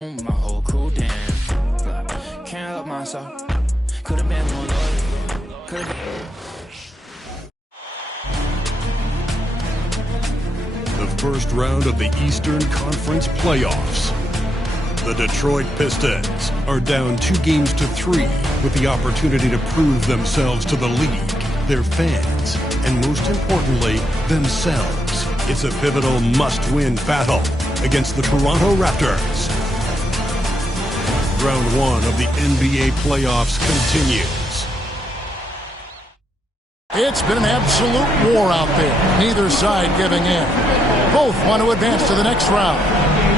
My whole crew down, but can't help myself. Could have been more loyal. Could have been. The first round of the Eastern Conference playoffs. The Detroit Pistons are down 2-3 with the opportunity to prove themselves to the league, their fans, and most importantly, themselves. It's a pivotal must-win battle against the Toronto Raptors. Round 1 of the NBA playoffs continues. It's been an absolute war out there. Neither side giving in. Both want to advance to the next round.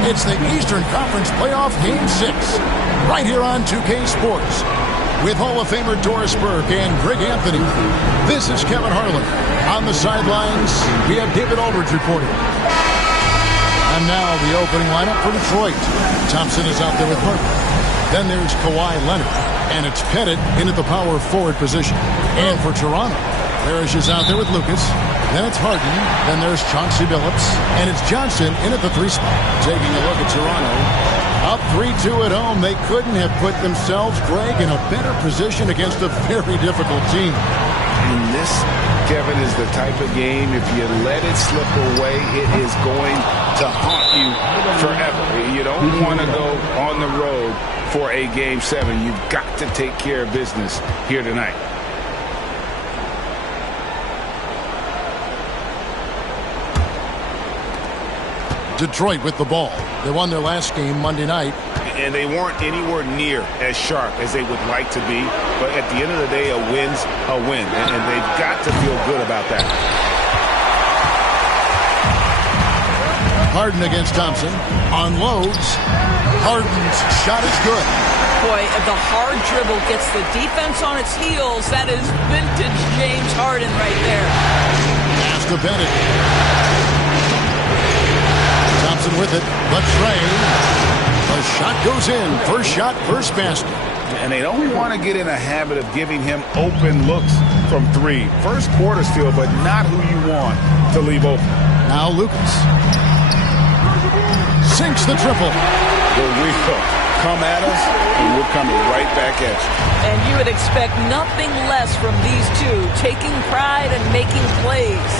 It's the Eastern Conference Playoff Game 6, right here on 2K Sports. With Hall of Famer Doris Burke and Greg Anthony, this is Kevin Harlan. On the sidelines, we have David Aldridge reporting. And now the opening lineup for Detroit. Thompson is out there with Harden. Then there's Kawhi Leonard, and it's Pettit in at the power forward position. And for Toronto, Parrish is out there with Lucas. Then it's Harden. Then there's Chauncey Billups, and it's Johnson in at the 3 spot. Taking a look at Toronto, up 3-2 at home. They couldn't have put themselves, Greg, in a better position against a very difficult team. And this, Kevin, is the type of game, if you let it slip away, it is going to haunt you forever. You don't want to go on the road for a Game 7. You've got to take care of business here tonight. Detroit with the ball. They won their last game Monday night. And they weren't anywhere near as sharp as they would like to be. But at the end of the day, a win's a win. And they've got to feel good about that. Harden against Thompson. Unloads. Harden's shot is good. Boy, if the hard dribble gets the defense on its heels, that is vintage James Harden right there. Pass to Bennett. Thompson with it. The tray. The shot goes in. First shot, first basket. And they don't want to get in a habit of giving him open looks from 3. First quarter still, but not who you want to leave open. Now Lucas. Sinks the triple. Here we go. Come at us, and we're coming right back at you. And you would expect nothing less from these two, taking pride and making plays.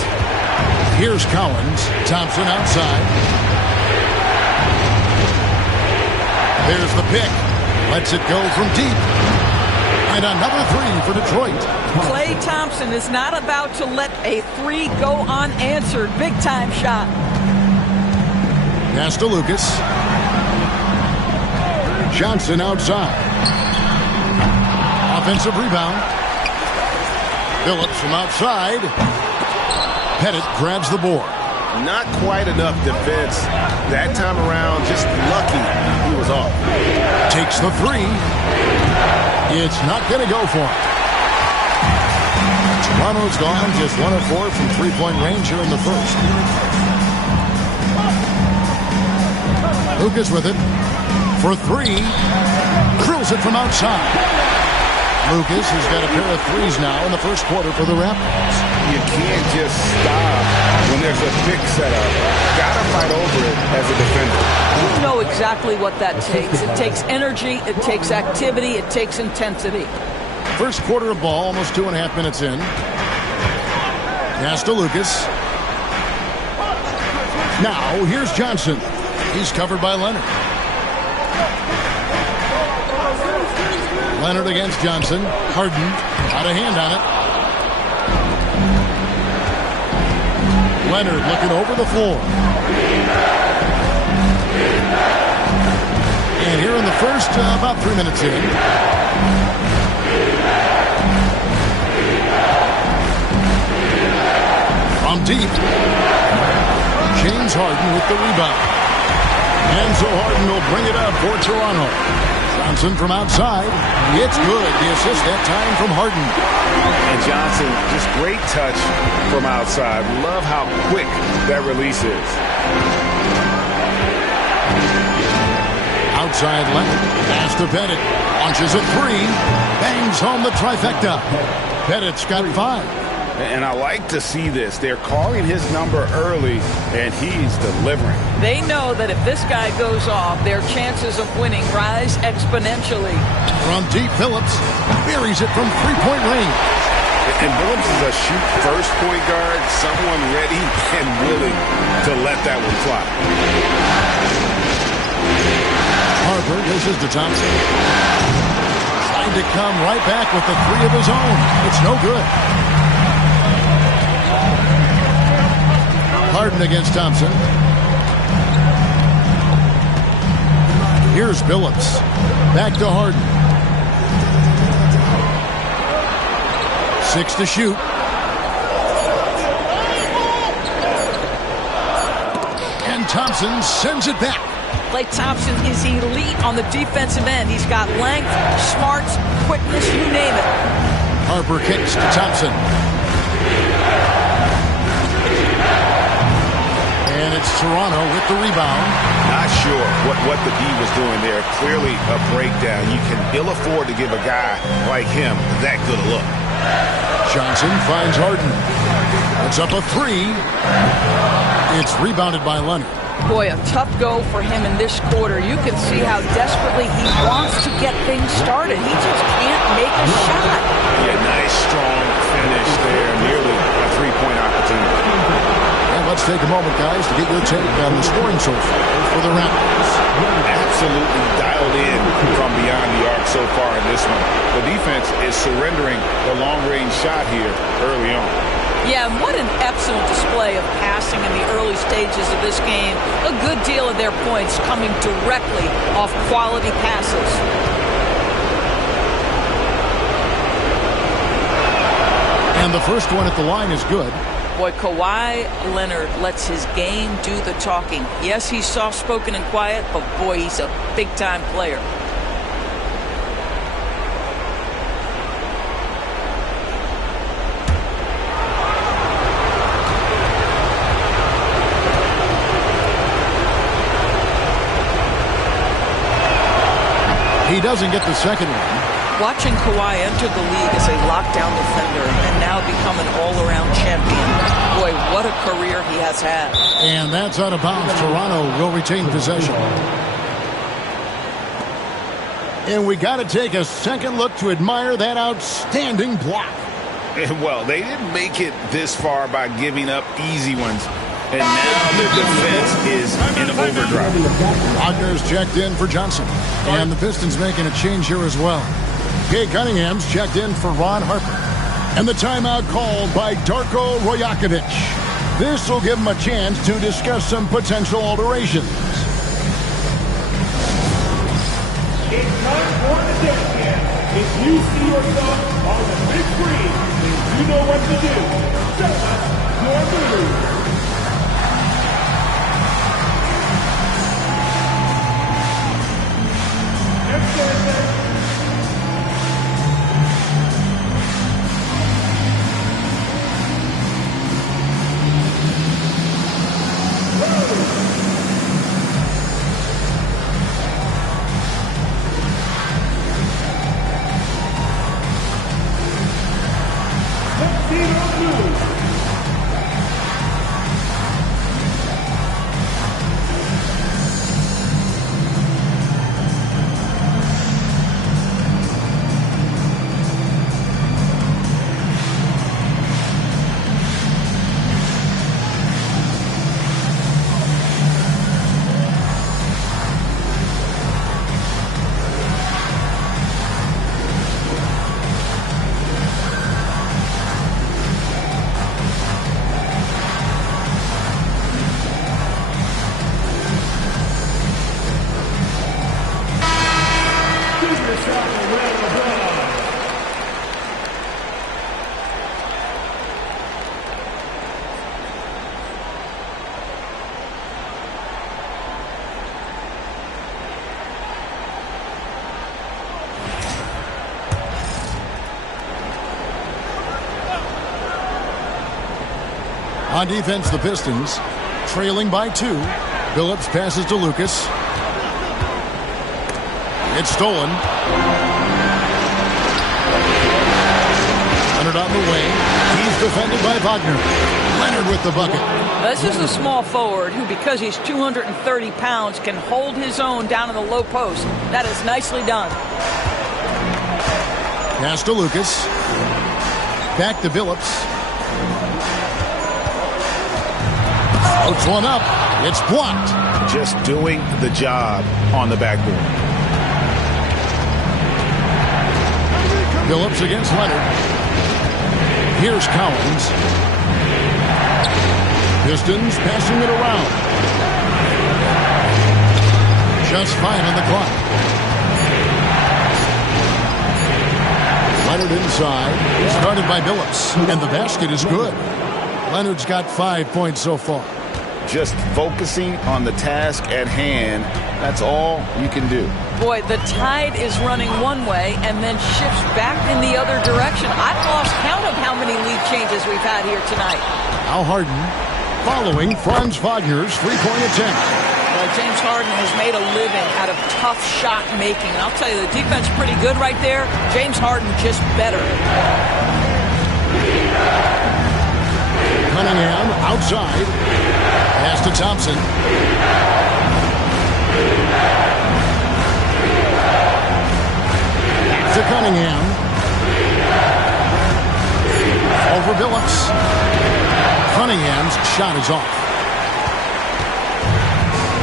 Here's Collins. Thompson outside. There's the pick. Lets it go from deep. And another 3 for Detroit. Klay Thompson is not about to let a 3 go unanswered. Big time shot. Pass to Lucas. Johnson outside. Offensive rebound. Billups from outside. Pettit grabs the board. Not quite enough defense that time around. Just lucky he was off. Takes the 3. It's not going to go for him. Toronto's gone just 1 of 4 from three-point range here in the first. Lucas with it for 3. Drills it from outside. Lucas has got a pair of 3s now in the first quarter for the Raptors. You can't just stop when there's a pick set up. Got to fight over it as a defender. You know exactly what that takes. It takes energy, it takes activity, it takes intensity. First quarter of ball, almost 2.5 minutes in. Pass to Lucas. Now, here's Johnson. He's covered by Leonard. Leonard against Johnson. Harden out of hand on it. Leonard looking over the floor. And here in the first, about 3 minutes in. From deep. James Harden with the rebound. And so Harden will bring it up for Toronto. Johnson from outside. It's good. The assist that time from Harden. And Johnson, just great touch from outside. Love how quick that release is. Outside Leonard. Pass to Pettit. Launches a 3. Bangs home the trifecta. Pettit's got 5. And I like to see this. They're calling his number early, and he's delivering. They know that if this guy goes off, their chances of winning rise exponentially. From deep, Phillips buries it from three-point range. And Phillips is a shoot-first point guard, someone ready and willing to let that one fly. Harper dishes to Thompson. Trying to come right back with the three of his own. It's no good. Harden against Thompson. Here's Phillips. Back to Harden. 6 to shoot. And Thompson sends it back. Klay Thompson is elite on the defensive end. He's got length, smarts, quickness, you name it. Harper kicks to Thompson. And it's Toronto with the rebound. Not sure what the D was doing there. Clearly a breakdown. You can ill afford to give a guy like him that good a look. Johnson finds Harden. It's up a three. It's rebounded by Leonard. Boy, a tough go for him in this quarter. You can see how desperately he wants to get things started. He just can't make a shot. Yeah, nice, strong finish there. Nearly a three-point opportunity. And let's take a moment, guys, to get your take on the scoring so far for the Raptors. Absolutely dialed in from beyond the arc so far in this one. The defense is surrendering the long-range shot here early on. Yeah, and what an excellent display of passing in the early stages of this game. A good deal of their points coming directly off quality passes. And the first one at the line is good. Boy, Kawhi Leonard lets his game do the talking. Yes, he's soft-spoken and quiet, but boy, he's a big-time player. He doesn't get the second one. Watching Kawhi enter the league as a lockdown defender and now become an all-around champion. Boy, what a career he has had. And that's out of bounds. Toronto will retain possession. And we got to take a second look to admire that outstanding block. Well, they didn't make it this far by giving up easy ones. And now their defense is in overdrive. Wagner's checked in for Johnson. And the Pistons making a change here as well. Kay Cunningham's checked in for Ron Harper. And the timeout called by Darko Rajakovic. This will give him a chance to discuss some potential alterations. It's time for the death dance. If you see yourself on the big screen, then you know what to do. Set up your move. On defense, the Pistons trailing by 2. Phillips passes to Lucas. It's stolen. Leonard on the wing. He's defended by Wagner. Leonard with the bucket. This is a small forward who, because he's 230 pounds, can hold his own down in the low post. That is nicely done. Pass to Lucas. Back to Billups. Floats one up. It's blocked. Just doing the job on the backboard. Billups against Leonard. Here's Collins. Pistons passing it around. Just 5 on the clock. Leonard inside. Started by Billups. And the basket is good. Leonard's got 5 points so far. Just focusing on the task at hand. That's all you can do. Boy, the tide is running one way and then shifts back in the other direction. I've lost count of how many lead changes we've had here tonight. Now Harden following Franz Wagner's three-point attempt. James Harden has made a living out of tough shot making. And I'll tell you, the defense is pretty good right there. James Harden just better. Cunningham outside. Pass to Thompson. To Cunningham. Over Billups. Cunningham's shot is off.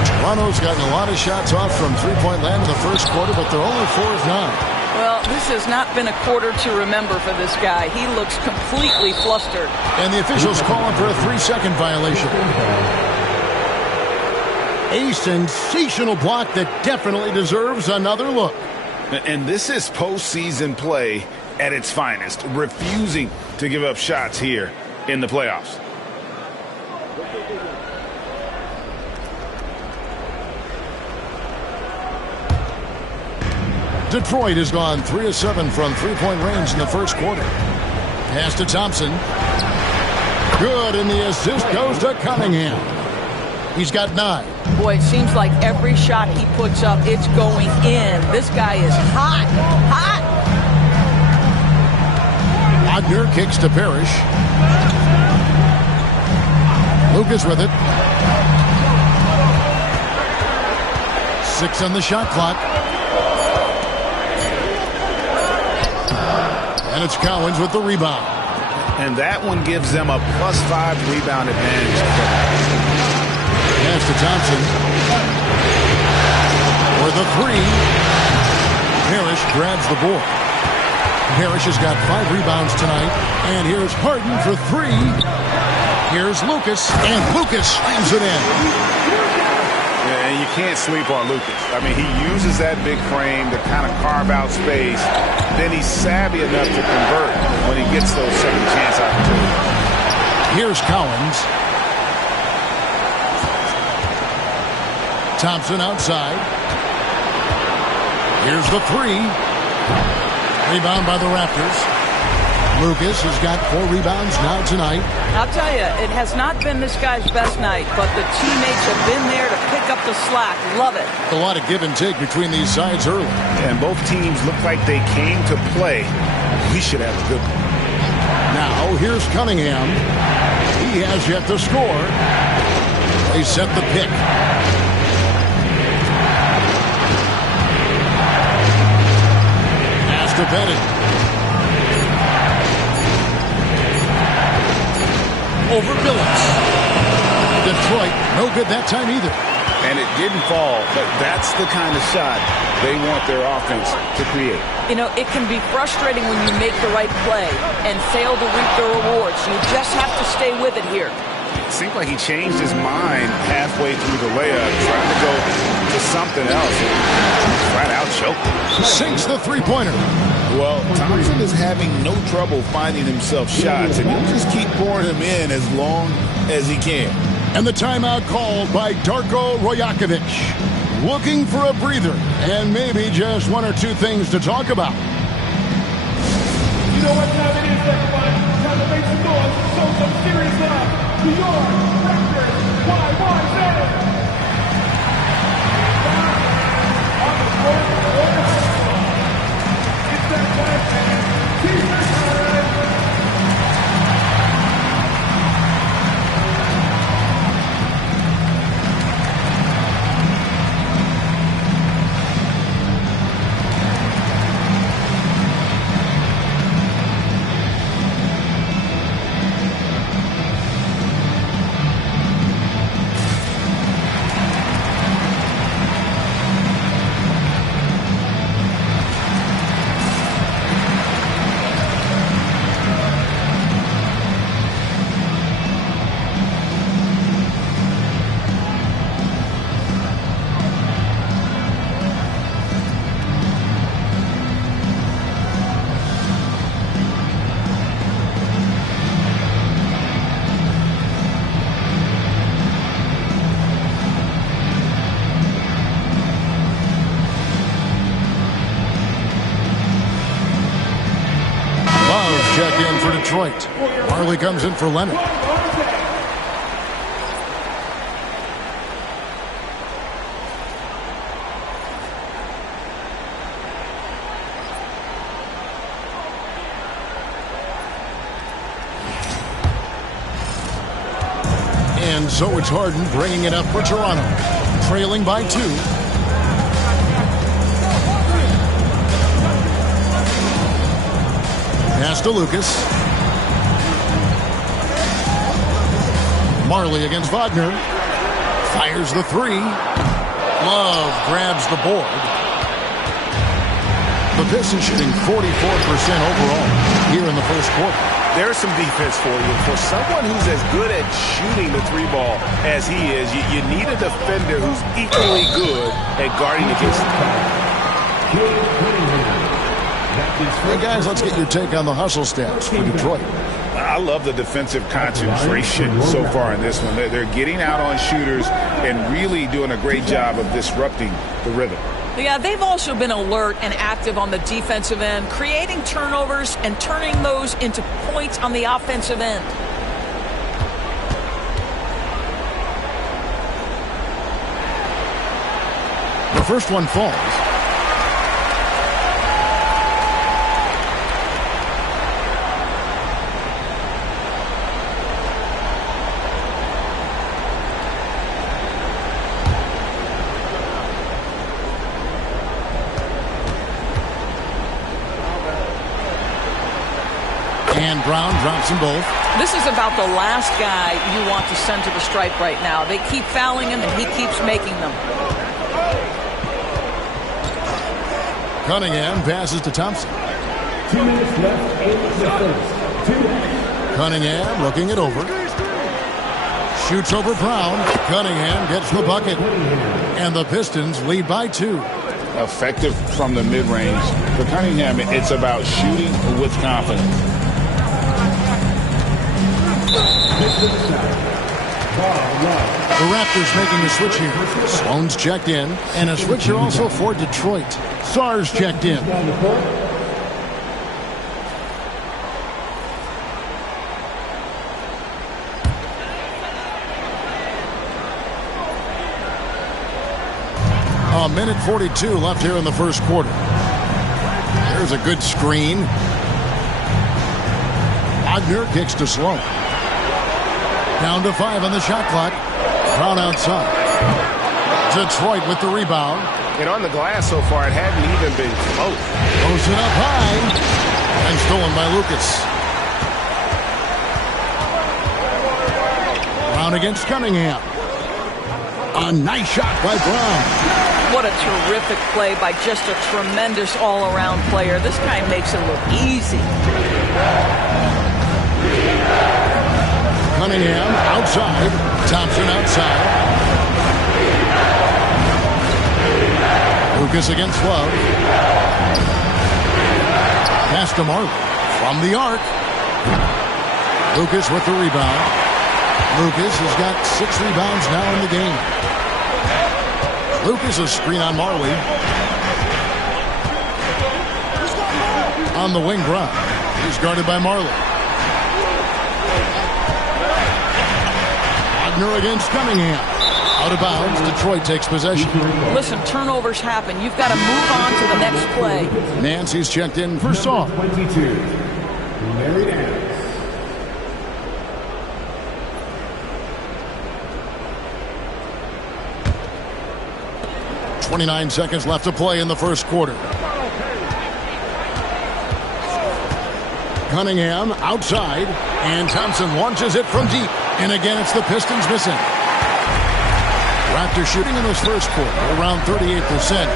Toronto's gotten a lot of shots off from three-point land in the first quarter, but they're only 4 of 9. Well, this has not been a quarter to remember for this guy. He looks completely flustered. And the officials calling for a 3-second violation. A sensational block that definitely deserves another look. And this is postseason play at its finest, refusing to give up shots here in the playoffs. Detroit has gone 3 of 7 from three-point range in the first quarter. Pass to Thompson. Good, and the assist goes to Cunningham. He's got 9. Boy, it seems like every shot he puts up, it's going in. This guy is hot, hot. Wagner kicks to Parrish. Lucas with it. 6 on the shot clock. And it's Collins with the rebound. And that one gives them a +5 rebound advantage. Pass to Thompson. For the 3. Parrish grabs the board. Parrish has got 5 rebounds tonight. And here's Harden for 3. Here's Lucas. And Lucas slams it in. Yeah, and you can't sleep on Lucas. I mean, he uses that big frame to kind of carve out space. Then he's savvy enough to convert when he gets those second chance opportunities. Here's Collins. Thompson outside. Here's the 3. Rebound by the Raptors. Lucas has got 4 rebounds now tonight. I'll tell you, it has not been this guy's best night, but the teammates have been there to pick up the slack. Love it. A lot of give and take between these sides early. And both teams look like they came to play. We should have a good one. Now, here's Cunningham. He has yet to score. They set the pick. Pass to Bennett. Over Billups. Detroit, no good that time either. And it didn't fall, but that's the kind of shot they want their offense to create. You know, it can be frustrating when you make the right play and fail to reap the rewards. You just have to stay with it here. It seemed like he changed his mind halfway through the layup, trying to go to something else. Flat out choked. Sinks the three-pointer. Well, Thompson is having no trouble finding himself shots, and he'll just keep pouring them in as long as he can. And the timeout called by Darko Rojakovic. Looking for a breather and maybe just 1 or 2 things to talk about. You know what time it is, everybody? Time to make some noise and show some serious love. New York, Raptors, YYZ. On the court, it's that time. Defense time. in for Detroit. Marley comes in for Leonard. And so it's Harden bringing it up for Toronto, trailing by 2. Pass to Lucas. Marley against Wagner. Fires the 3. Love grabs the board. The Pistons shooting 44% overall here in the first quarter. There's some defense for you. For someone who's as good at shooting the 3-ball as he is, you need a defender who's equally good at guarding against the Hey guys, let's get your take on the hustle stats for Detroit. I love the defensive concentration so far in this one. They're getting out on shooters and really doing a great job of disrupting the rhythm. Yeah, they've also been alert and active on the defensive end, creating turnovers and turning those into points on the offensive end. The first one falls. And Brown drops them both. This is about the last guy you want to send to the stripe right now. They keep fouling him, and he keeps making them. Cunningham passes to Thompson. 2 minutes left in the first. Cunningham looking it over. Shoots over Brown. Cunningham gets the bucket. And the Pistons lead by 2. Effective from the mid-range. For Cunningham, it's about shooting with confidence. The Raptors making a switch here. Sloan's checked in. And a switch here also for Detroit. Sar's checked in. A minute 42 left here in the first quarter. There's a good screen. Wagner kicks to Sloan. Down to 5 on the shot clock. Brown outside. Detroit with the rebound. And on the glass so far, it hadn't even been close. Goes it up high. And stolen by Lucas. Brown against Cunningham. A nice shot by Brown. What a terrific play by just a tremendous all-around player. This guy makes it look easy. Cunningham outside. Thompson outside. Lucas against Love. Pass to Marley. From the arc. Lucas with the rebound. Lucas has got 6 rebounds now in the game. Lucas a screen on Marley. On the wing, Brown. He's guarded by Marley. Wagner against Cunningham. Out of bounds. Detroit takes possession. Listen, turnovers happen. You've got to move on to the next play. Nancy's checked in for Saul. 22. Larry Nance. 29 seconds left to play in the first quarter. Cunningham outside, and Thompson launches it from deep. And again, it's the Pistons missing. Raptors shooting in this first quarter around 38%.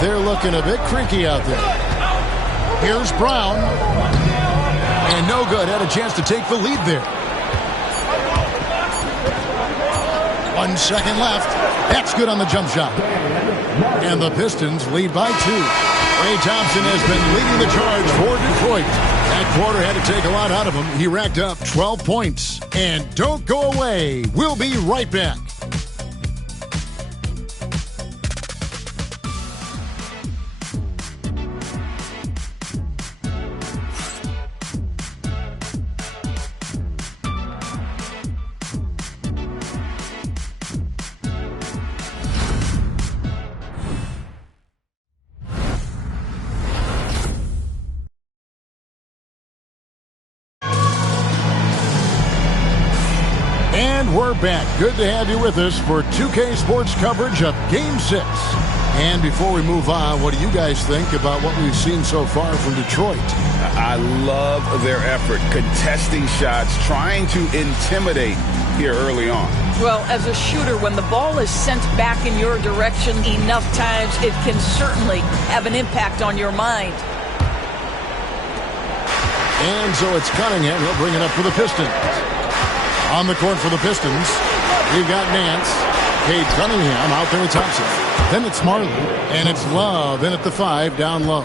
They're looking a bit creaky out there. Here's Brown. And no good. Had a chance to take the lead there. 1 second left. That's good on the jump shot. And the Pistons lead by 2. Ray Thompson has been leading the charge for Detroit. That quarter had to take a lot out of him. He racked up 12 points. And don't go away. We'll be right back. And we're back. Good to have you with us for 2K Sports coverage of Game 6. And before we move on, what do you guys think about what we've seen so far from Detroit? I love their effort, contesting shots, trying to intimidate here early on. Well, as a shooter, when the ball is sent back in your direction enough times, it can certainly have an impact on your mind. And so it's Cunningham. He'll bring it up for the Pistons. On the court for the Pistons, we've got Nance. Cade Cunningham out there with Thompson. Then it's Marley. And it's Love in at the 5 down low.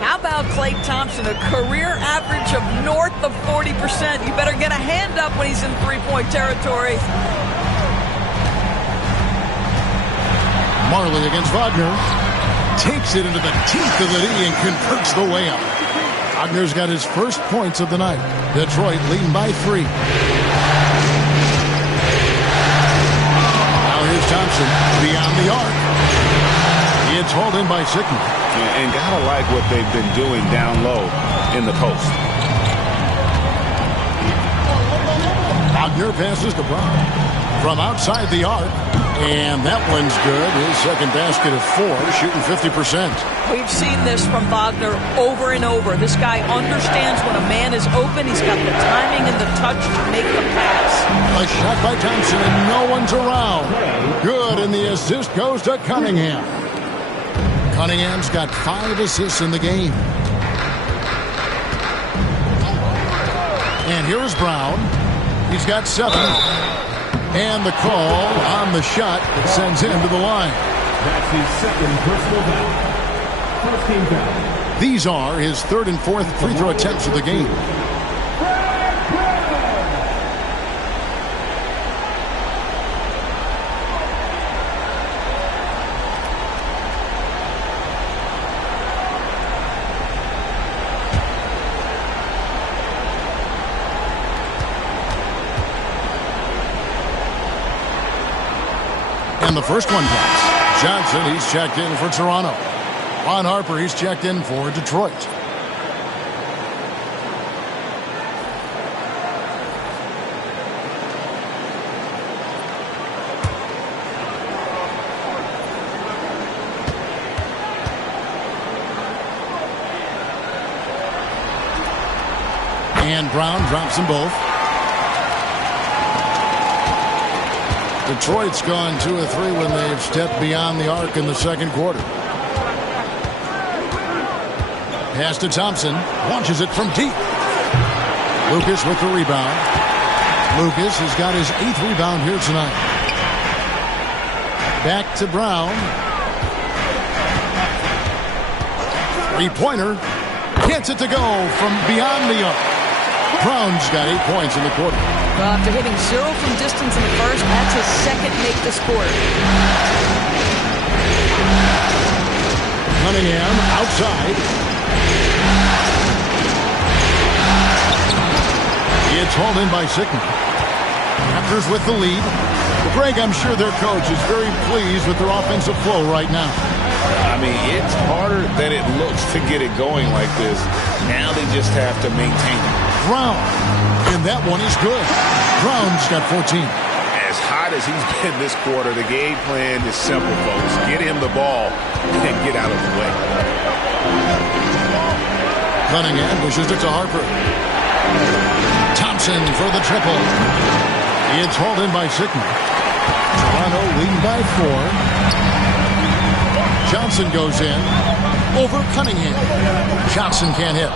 How about Klay Thompson, a career average of north of 40%. You better get a hand up when he's in three-point territory. Marley against Wagner. Takes it into the teeth of the D and converts the layup. Wagner's got his first points of the night. Detroit leading by 3. Now here's Thompson beyond the arc. It's hauled in by Sickman. And gotta like what they've been doing down low in the post. Wagner passes to Brown from outside the arc. And that one's good. His second basket of 4, shooting 50%. We've seen this from Wagner over and over. This guy understands when a man is open. He's got the timing and the touch to make the pass. A shot by Thompson, and no one's around. Good, and the assist goes to Cunningham. Cunningham's got 5 assists in the game. And here's Brown. He's got 7. And the call on the shot that sends him to the line. That's his second personal foul. First team foul. These are his 3rd and 4th free throw attempts of the game. And the first one comes. Johnson, he's checked in for Toronto. Ron Harper, he's checked in for Detroit. And Brown drops them both. Detroit's gone 2 of 3 when they've stepped beyond the arc in the second quarter. Pass to Thompson. Launches it from deep. Lucas with the rebound. Lucas has got his 8th rebound here tonight. Back to Brown. 3-pointer. Gets it to go from beyond the arc. Brown's got 8 points in the quarter. Well, after hitting 0 from distance in the first, that's his second make this quarter. Cunningham outside. It's hauled in by Sickman. Raptors with the lead. Well, Greg, I'm sure their coach is very pleased with their offensive flow right now. I mean, it's harder than it looks to get it going like this. Now they just have to maintain it. Brown. And that one is good. Brown's got 14. As hot as he's been this quarter, the game plan is simple, folks. Get him the ball and get out of the way. Cunningham pushes it to Harper. Thompson for the triple. It's hauled in by Sickman. Toronto leading by 4. Johnson goes in. Over Cunningham. Johnson can't hit.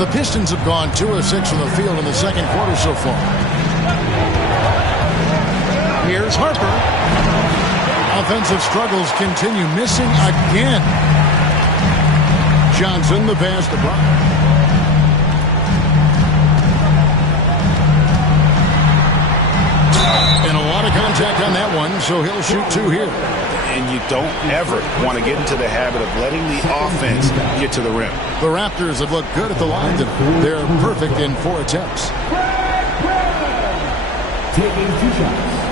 The Pistons have gone 2 of 6 from the field in the second quarter so far. Here's Harper. Offensive struggles continue. Missing again. Johnson, the pass to Brown. And a lot of contact on that one, so he'll shoot 2 here. And you don't ever want to get into the habit of letting the offense get to the rim. The Raptors have looked good at the line. They're perfect in 4 attempts. Taking 2 shots.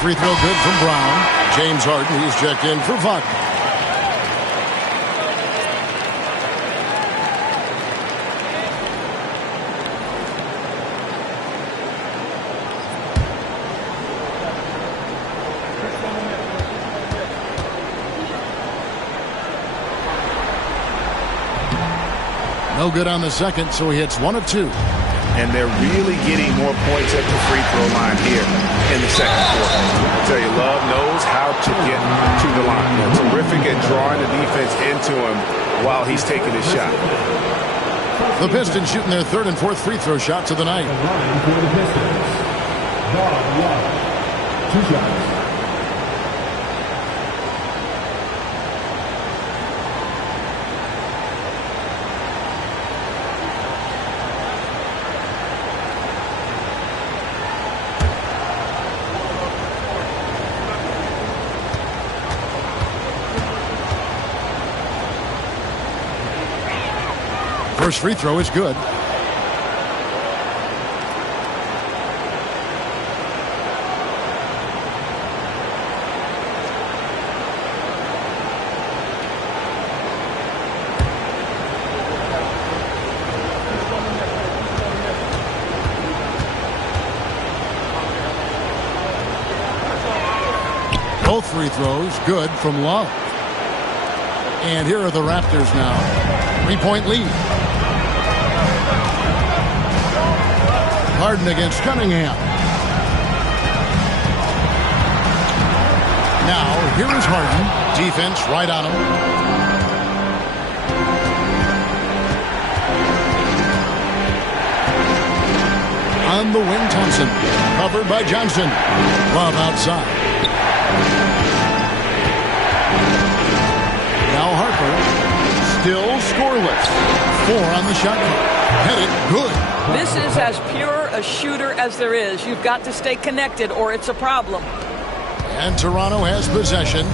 free throw good from Brown. James Harden, he's checked in for Wagner. No good on the second, so he hits 1 of 2. And they're really getting more points at the free throw line here in the second quarter. I tell you, Love knows how to get to the line. They're terrific at drawing the defense into him while he's taking his shot. The Pistons shooting their 3rd and 4th free throw shots of the night. Line for the Pistons. Love. 2 shots. First free throw is good. Both free throws good from Love. And here are the Raptors now. 3-point lead. Harden against Cunningham. Now, here is Harden. Defense right on him. On the wing, Thompson. Covered by Johnson. Love outside. Now Harper. Still scoreless. 4 on the shot clock. Hit it good. This is as pure a shooter as there is. You've got to stay connected or it's a problem. And Toronto has possession.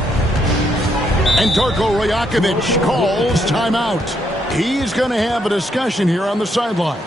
And Darko Rajakovic calls timeout. He's going to have a discussion here on the sideline.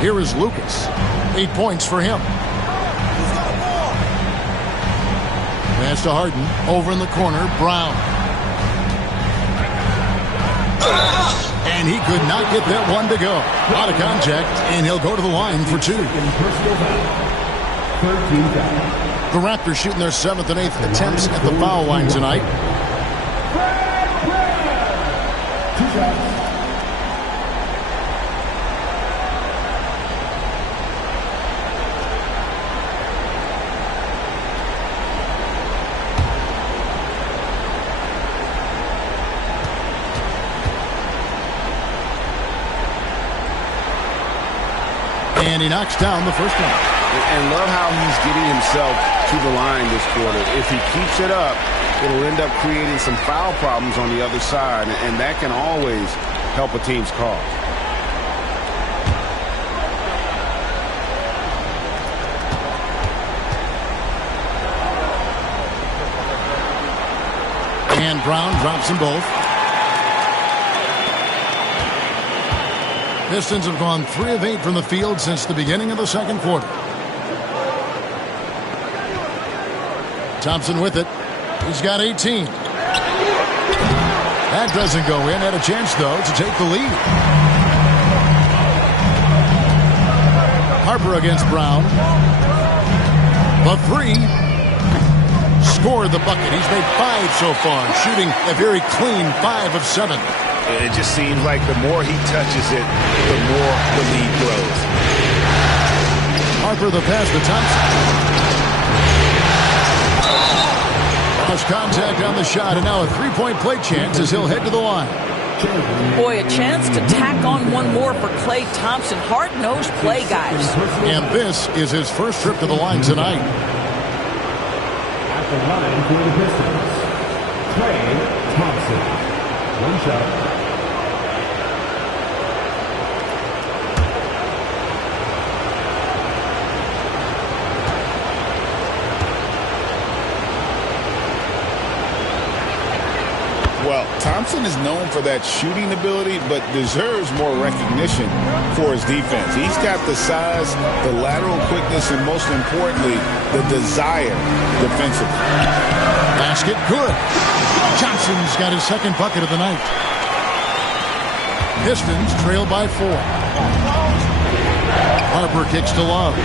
Here is Lucas. 8 points for him. Pass to Harden. Over in the corner, Brown. And he could not get that one to go. Out of contact, and he'll go to the line for 2. The Raptors shooting their 7th and 8th attempts at the foul line tonight. 2 shots. And he knocks down the first one. And love how he's getting himself to the line this quarter. If he keeps it up, it'll end up creating some foul problems on the other side, and that can always help a team's cause. And Brown drops them both. Pistons have gone 3 of 8 from the field since the beginning of the second quarter. Thompson with it. He's got 18. That doesn't go in. Had a chance, though, to take the lead. Harper against Brown. The 3. Scored the bucket. He's made 5 so far, shooting a very clean 5 of 7. It just seems like the more he touches it, the more the lead grows. Harper the pass to Thompson. Lost contact on the shot, and now a three-point play chance as he'll head to the line. Boy, a chance to tack on one more for Klay Thompson. Hard-nosed play, guys. And this is his first trip to the line tonight. At the line for the Pistons, Klay Thompson. One shot. Well, Thompson is known for that shooting ability, but deserves more recognition for his defense. He's got the size, the lateral quickness, and most importantly, the desire defensively. Basket good. Johnson's got his second bucket of the night. Pistons trail by 4. Harper kicks to Love.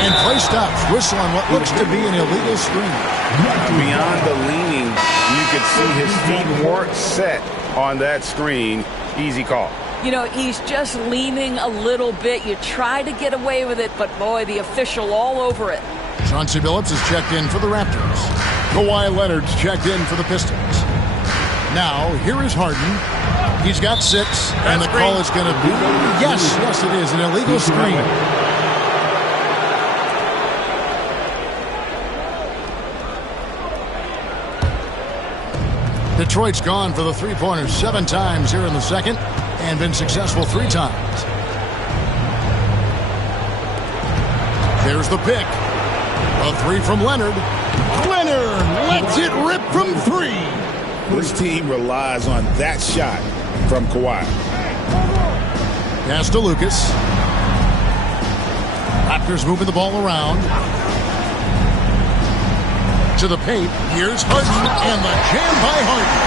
And play stops. Whistle on what looks to be an illegal screen. Beyond the leaning, you could see his feet weren't set on that screen. Easy call. You know, he's just leaning a little bit. You try to get away with it, but boy, the official all over it. Chauncey Billups is checked in for the Raptors. Kawhi Leonard's checked in for the Pistons. Now, here is Harden. He's got 6, and the call is going to be... Yes, it is. An illegal screen. Detroit's gone for the three-pointers 7 times here in the second and been successful 3 times. There's the pick. A 3 from Leonard. Leonard lets it rip from 3. This team relies on that shot from Kawhi. Pass to Lucas. Raptors moving the ball around. To the paint. Here's Harden and the jam by Harden.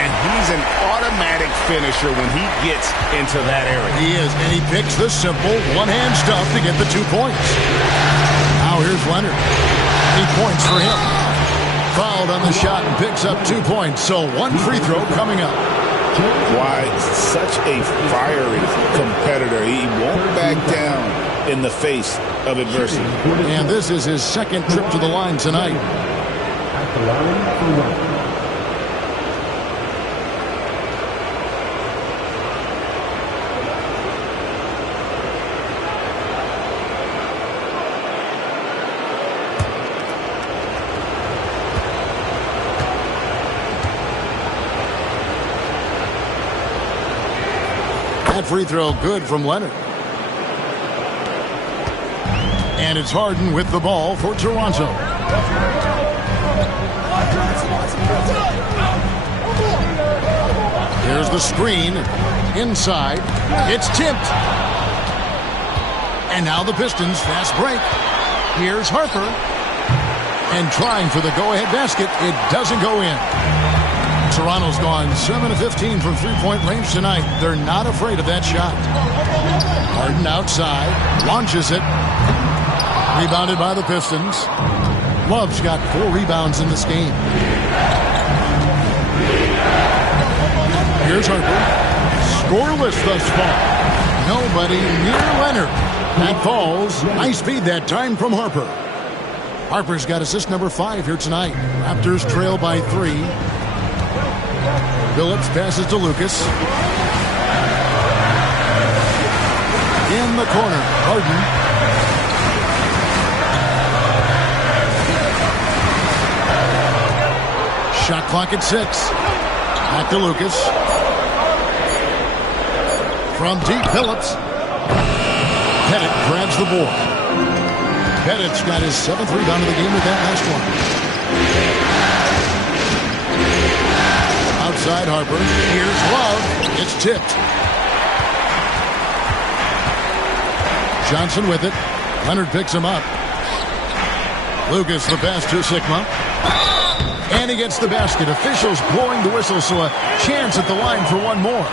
And he's an automatic finisher when he gets into that area. He is, and he picks the simple one-hand stuff to get the 2 points. Now here's Leonard. 8 points for him. Fouled on the shot and picks up 2 points. So 1 free throw coming up. Why, such a fiery competitor. He won't back down in the face of adversity. And this is his second trip to the line tonight. At the line for 1. That free throw good from Leonard. And it's Harden with the ball for Toronto. Here's the screen. Inside. It's tipped. And now the Pistons fast break. Here's Harper. And trying for the go-ahead basket. It doesn't go in. Toronto's gone 7 of 15 from three-point range tonight. They're not afraid of that shot. Harden outside. Launches it. Rebounded by the Pistons. Love's got 4 rebounds in this game. Here's Harper. Scoreless thus far. Nobody near Leonard. That falls. Nice feed that time from Harper. Harper's got assist number 5 here tonight. Raptors trail by 3. Billups passes to Lucas. In the corner, Harden. Shot clock at 6. Back to Lucas. From deep, Phillips. Pettit grabs the board. Pettit's got his 7th rebound of the game with that last one. Outside Harper. Here's Love. It's tipped. Johnson with it. Leonard picks him up. Lucas the pass to Sigma. And he gets the basket. Officials blowing the whistle, so a chance at the line for one more.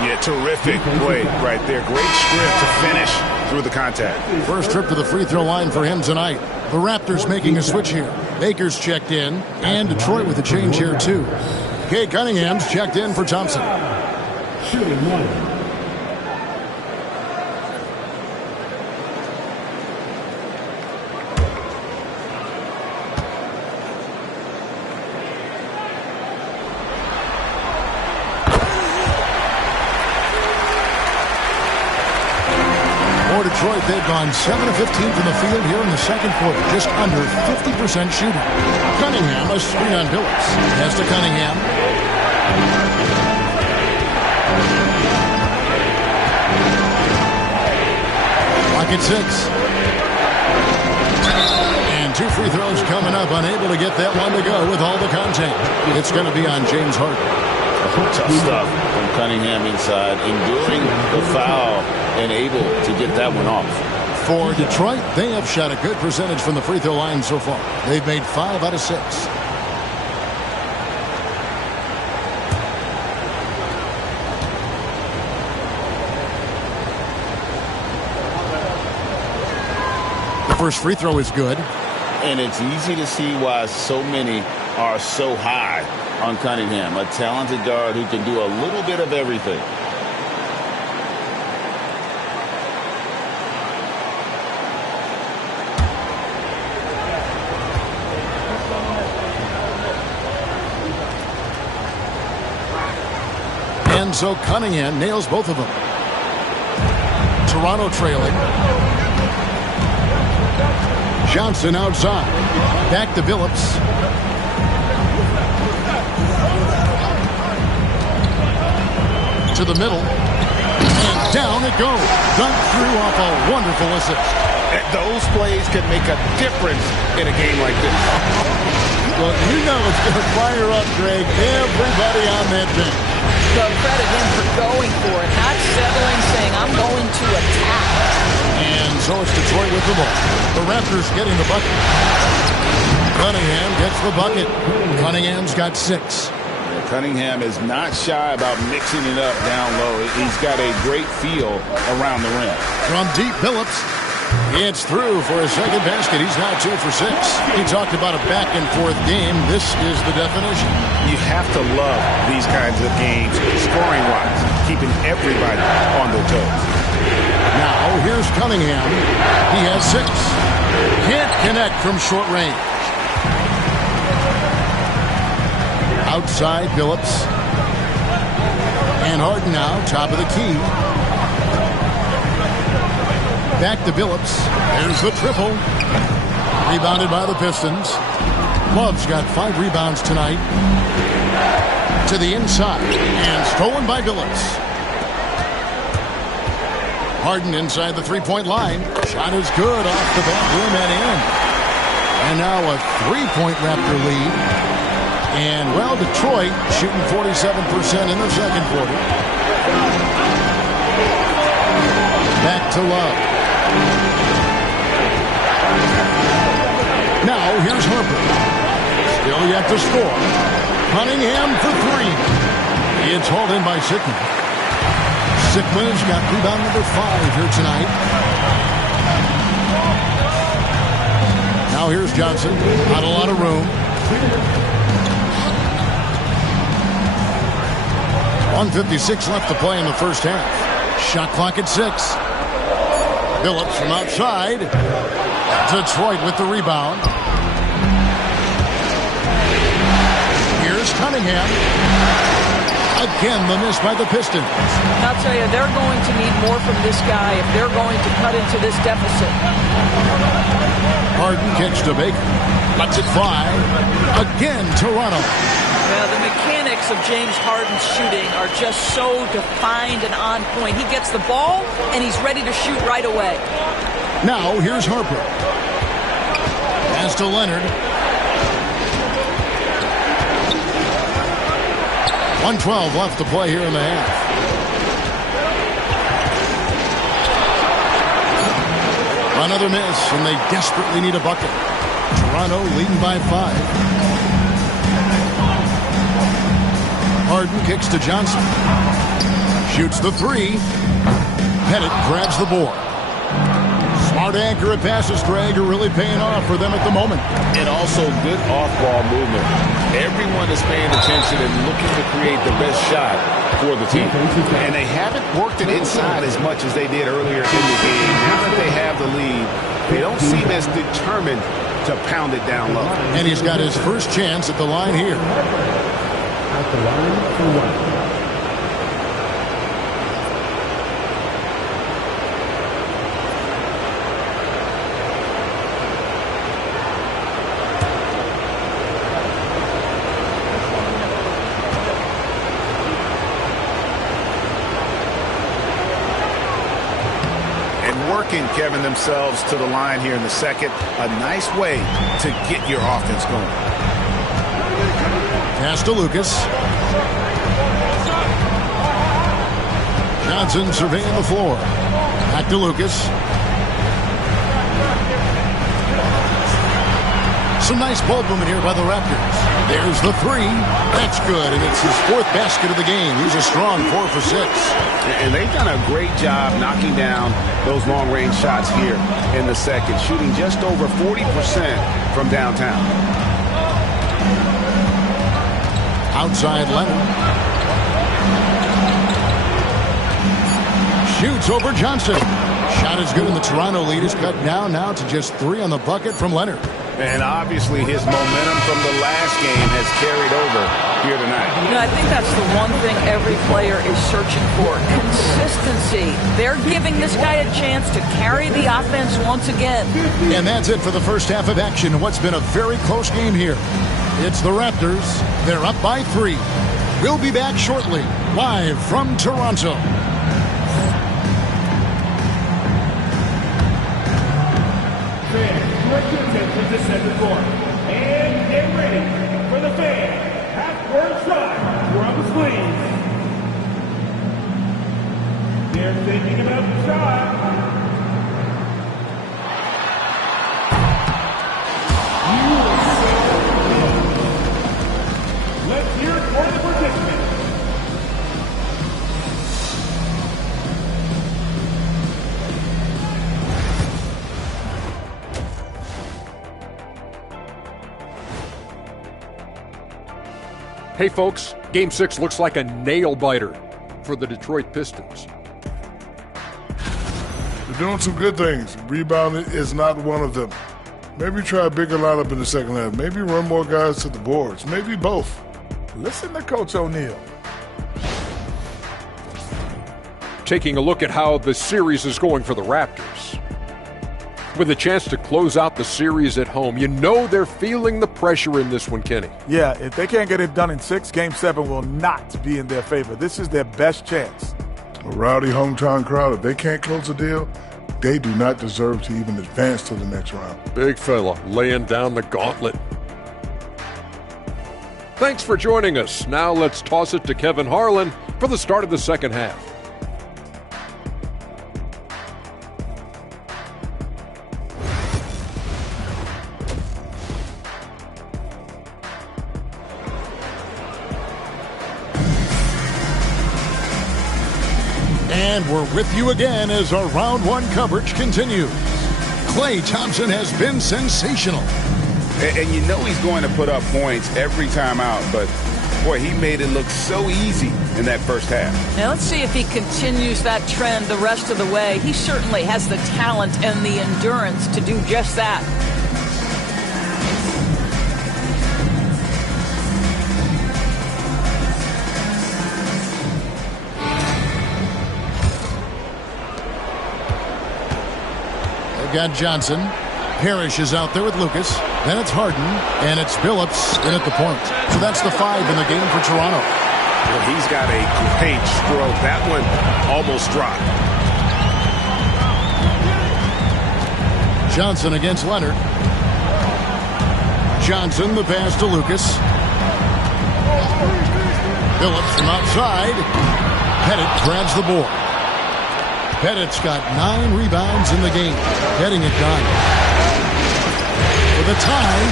Yeah, terrific play right there. Great strip to finish through the contact. First trip to the free throw line for him tonight. The Raptors making a switch here. Baker's checked in, and Detroit with a change here too. Kay Cunningham's checked in for Thompson. Shooting 1. Detroit, they've gone 7 of 15 from the field here in the second quarter, just under 50% shooting. Cunningham, a screen on Billups. Pass to Cunningham. Clock at 6. And 2 free throws coming up, unable to get that one to go with all the contact. It's going to be on James Harden. Tough stuff from Cunningham inside, enduring the foul and able to get that one off. For Detroit, they have shot a good percentage from the free throw line so far. They've made 5 out of 6. The first free throw is good. And it's easy to see why so many are so high on Cunningham, a talented guard who can do a little bit of everything. And so Cunningham nails both of them. Toronto trailing. Johnson outside. Back to Billups. To the middle. And down it goes. Dunked through off a wonderful assist. Those plays can make a difference in a game like this. Well, you know it's going to fire up, Greg. Everybody on that bench. So credit him for going for it, not settling, saying, I'm going to attack. And so it's Detroit with the ball. The Raptors getting the bucket. Cunningham gets the bucket. Cunningham's got 6. Cunningham is not shy about mixing it up down low. He's got a great feel around the rim. From deep, Billups. It's through for a second basket. He's now 2 for 6. He talked about a back-and-forth game. This is the definition. You have to love these kinds of games, scoring-wise, keeping everybody on their toes. Now, here's Cunningham. He has 6. Can't connect from short range. Outside, Billups. And Harden now, top of the key. Back to Billups. There's the triple. Rebounded by the Pistons. Love's got 5 rebounds tonight. To the inside. And stolen by Billups. Harden inside the three-point line. Shot is good off the back rim and in. And now a 3-point Raptor lead. And, well, Detroit shooting 47% in the second quarter. Back to Love. Now, here's Harper. Still yet to score. Cunningham for 3. It's hauled in by Sigma. Sigma's got rebound number 5 here tonight. Now here's Johnson. Not a lot of room. 1:56 left to play in the first half. Shot clock at 6. Billups from outside. Detroit with the rebound. Here's Cunningham. Again, the miss by the Pistons. I'll tell you, they're going to need more from this guy if they're going to cut into this deficit. Harden kicks to Baker. Lets it fly. Again, Toronto. Yeah, the mechanics of James Harden's shooting are just so defined and on point. He gets the ball, and he's ready to shoot right away. Now, here's Harper. Pass to Leonard. 1:12 left to play here in the half. Another miss, and they desperately need a bucket. Toronto leading by 5. Harden kicks to Johnson. Shoots the 3. Pettit grabs the board. Smart, accurate passes, Greg, are really paying off for them at the moment. And also good off-ball movement. Everyone is paying attention and looking to create the best shot for the team. And they haven't worked it inside as much as they did earlier in the game. Now that they have the lead, they don't seem as determined to pound it down low. And he's got his first chance at the line here. At the line for 1. Kevin themselves to the line here in the second. A nice way to get your offense going. Pass to Lucas. Johnson surveying the floor. Back to Lucas. Some nice ball movement here by the Raptors. There's the 3. That's good, and it's his 4th basket of the game. He's a strong 4 for 6. And they've done a great job knocking down those long-range shots here in the second, shooting just over 40% from downtown. Outside Leonard. Shoots over Johnson. Shot is good, and the Toronto lead is cut down now to just 3 on the bucket from Leonard. And obviously his momentum from the last game has carried over here tonight. You know, I think that's the one thing every player is searching for. Consistency. They're giving this guy a chance to carry the offense once again. And that's it for the first half of action in what's been a very close game here. It's the Raptors. They're up by 3. We'll be back shortly, live from Toronto. Direct your attention to center court. And get ready for the fan. Half-court shot from the sleeves. They're thinking about the shot. Let's hear it for the participants. Hey folks, Game 6 looks like a nail-biter for the Detroit Pistons. They're doing some good things. Rebounding is not one of them. Maybe try a bigger lineup in the second half. Maybe run more guys to the boards. Maybe both. Listen to Coach O'Neal. Taking a look at how the series is going for the Raptors. With a chance to close out the series at home, you know they're feeling the pressure in this one, Kenny. Yeah, if they can't get it done in 6, Game 7 will not be in their favor. This is their best chance. A rowdy hometown crowd, if they can't close a deal, they do not deserve to even advance to the next round. Big fella laying down the gauntlet. Thanks for joining us. Now let's toss it to Kevin Harlan for the start of the second half. And we're with you again as our round 1 coverage continues. Klay Thompson has been sensational. And you know he's going to put up points every time out, but boy, he made it look so easy in that first half. Now let's see if he continues that trend the rest of the way. He certainly has the talent and the endurance to do just that. They've got Johnson. Parrish is out there with Lucas. Then it's Harden, and it's Phillips in at the point. So that's the 5 in the game for Toronto. Well, he's got a great stroke. That one almost dropped. Johnson against Leonard. Johnson, the pass to Lucas. Phillips from outside. Pettit grabs the board. Pettit's got 9 rebounds in the game, getting it done. For the tie.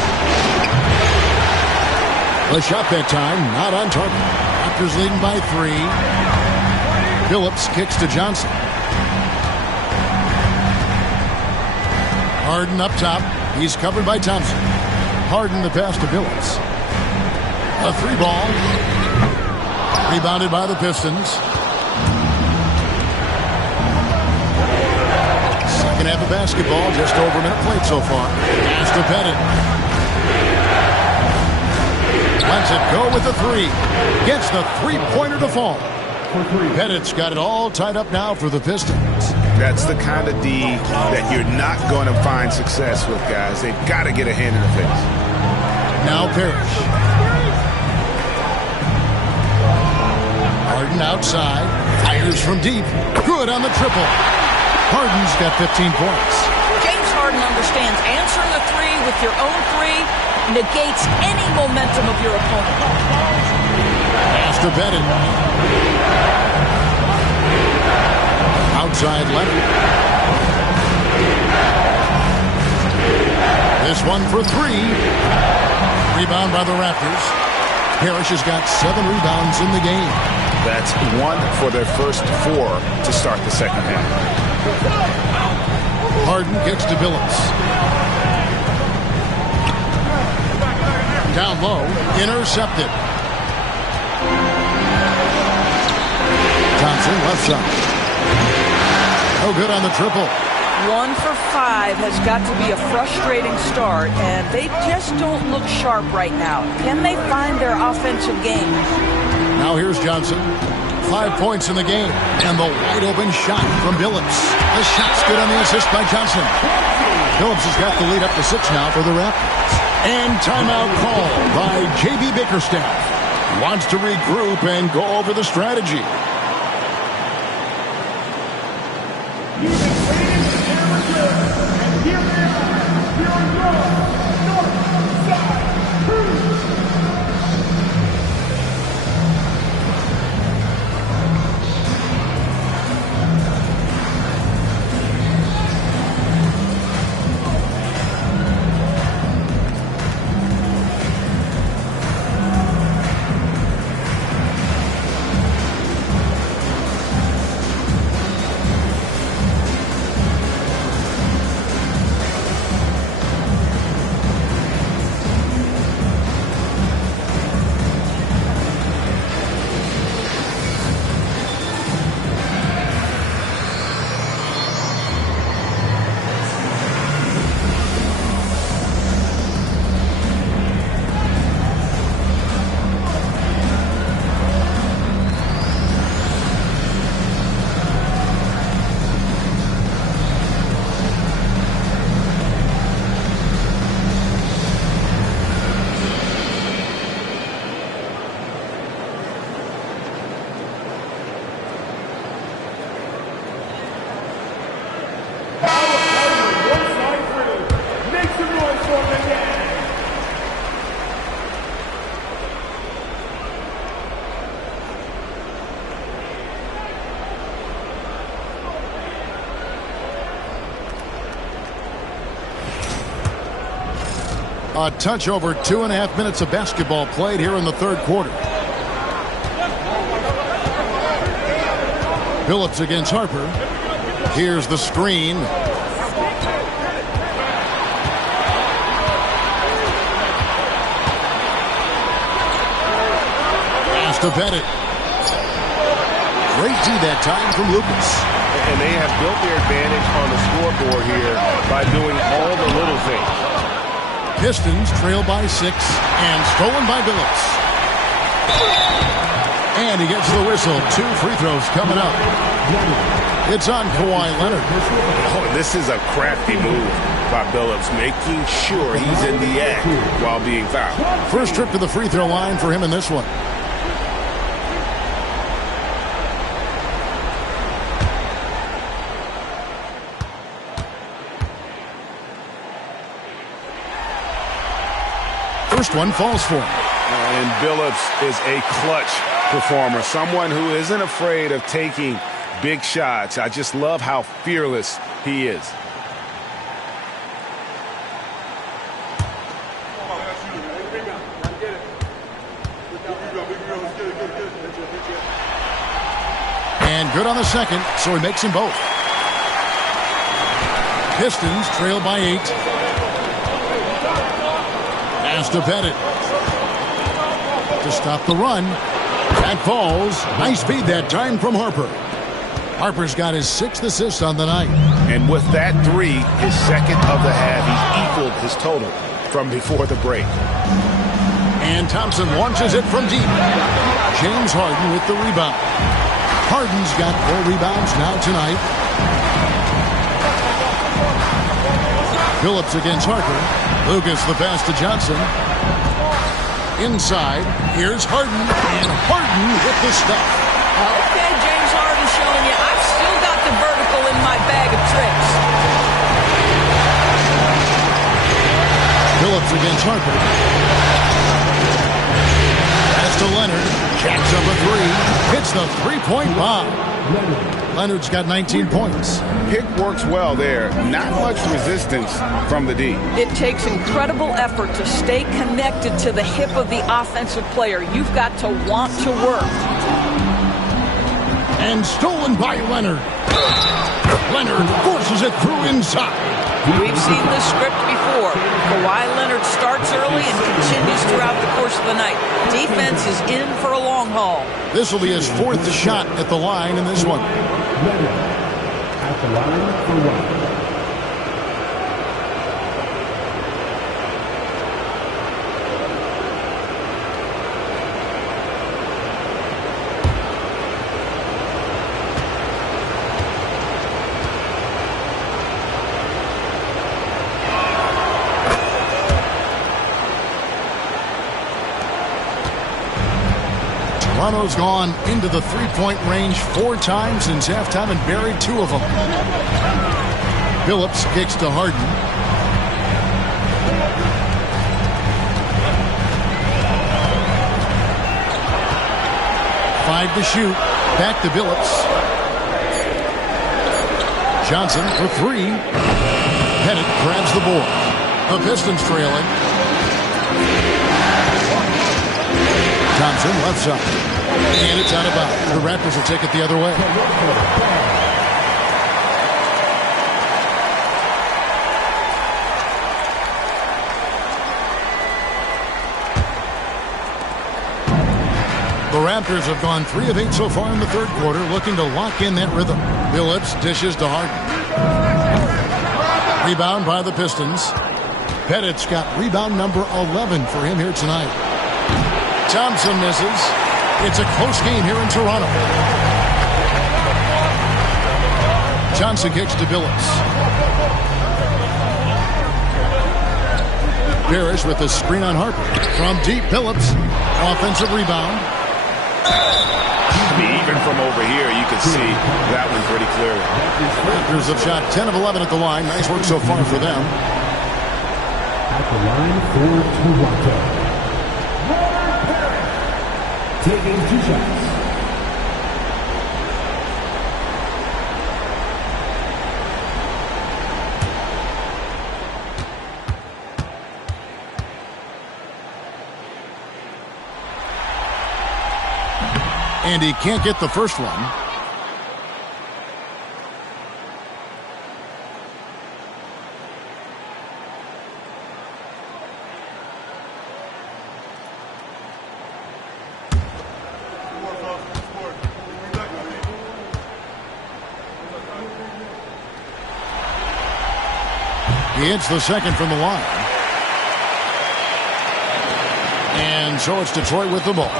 The shot that time, not on target. Raptors leading by 3. Phillips kicks to Johnson. Harden up top. He's covered by Thompson. Harden the pass to Phillips. A 3-ball. Rebounded by the Pistons. Second half of basketball, just over a minute played so far. Pass to Pettit. Lets it go with the 3. Gets the 3-pointer to fall. Pettit's got it all tied up now for the Pistons. That's the kind of D that you're not going to find success with, guys. They've got to get a hand in the face. Now Parrish. Harden outside. Fires from deep. Good on the triple. Harden's got 15 points. James Harden understands answering a 3 with your own 3 negates any momentum of your opponent. Pass to Pettit. Outside Leonard. This one for 3. Rebound by the Raptors. Parrish has got 7 rebounds in the game. That's 1 for their first 4 to start the second half. Harden kicks to Phillips. Down low. Intercepted. Johnson left side. No good on the triple. 1 for 5 has got to be a frustrating start, and they just don't look sharp right now. Can they find their offensive game? Now here's Johnson. 5 points in the game, and the wide open shot from Phillips. The shot's good on the assist by Johnson. Phillips has got the lead up to 6 now for the Raptors. And timeout called by J.B. Bickerstaff. Wants to regroup and go over the strategy. A touch over 2.5 minutes of basketball played here in the third quarter. Phillips against Harper. Here's the screen. Pass to Pettit. Great D that time from Lucas. And they have built their advantage on the scoreboard here by doing all the little things. Pistons trail by 6 and stolen by Phillips. And he gets the whistle. 2 free throws coming up. It's on Kawhi Leonard. Oh, this is a crafty move by Billups, making sure he's in the act while being fouled. First trip to the free throw line for him in this one. First one falls for him. And Billups is a clutch performer, someone who isn't afraid of taking big shots. I just love how fearless he is. And good on the second, so he makes them both. Pistons trail by 8. Pass to Pettit. To stop the run. That falls. Nice feed that time from Harper. Harper's got his 6th assist on the night. And with that 3, his second of the half, he's equaled his total from before the break. And Thompson launches it from deep. James Harden with the rebound. Harden's got 4 rebounds now tonight. Billups against Harper. Lucas the pass to Johnson. Inside, here's Harden, and Harden with the stuff. Okay, James Harden showing you I've still got the vertical in my bag of tricks. Billups against Harper. Pass to Leonard. Jacks up a 3. Hits the three-point bomb. Leonard's got 19 points. Pick works well there. Not much resistance from the D. It takes incredible effort to stay connected to the hip of the offensive player. You've got to want to work. And stolen by Leonard. Leonard forces it through inside. We've seen this script before. Kawhi Leonard starts early and continues throughout the course of the night. Defense is in for a long haul. This will be his 4th shot at the line in this one. At the line for 1. Toronto's gone into the three-point range 4 times since halftime and buried 2 of them. Billups kicks to Harden. Five to shoot. Back to Billups. Johnson for 3. Pettit grabs the board. The Pistons trailing. Thompson left side. And it's out of bounds. The Raptors will take it the other way. The Raptors have gone 3 of 8 so far in the third quarter, looking to lock in that rhythm. Billups dishes to Harden. Rebound by the Pistons. Pettit's got rebound number 11 for him here tonight. Thompson misses. It's a close game here in Toronto. Johnson kicks to Billups. Parrish with the screen on Harper. From deep, Billups. Offensive rebound. Even from over here, you can see that one pretty clearly. Raptors have shot 10 of 11 at the line. Nice work so far for them. At the line for Toronto. Taking 2 shots. And he can't get the first one. He hits the second from the line. And so it's Detroit with the ball.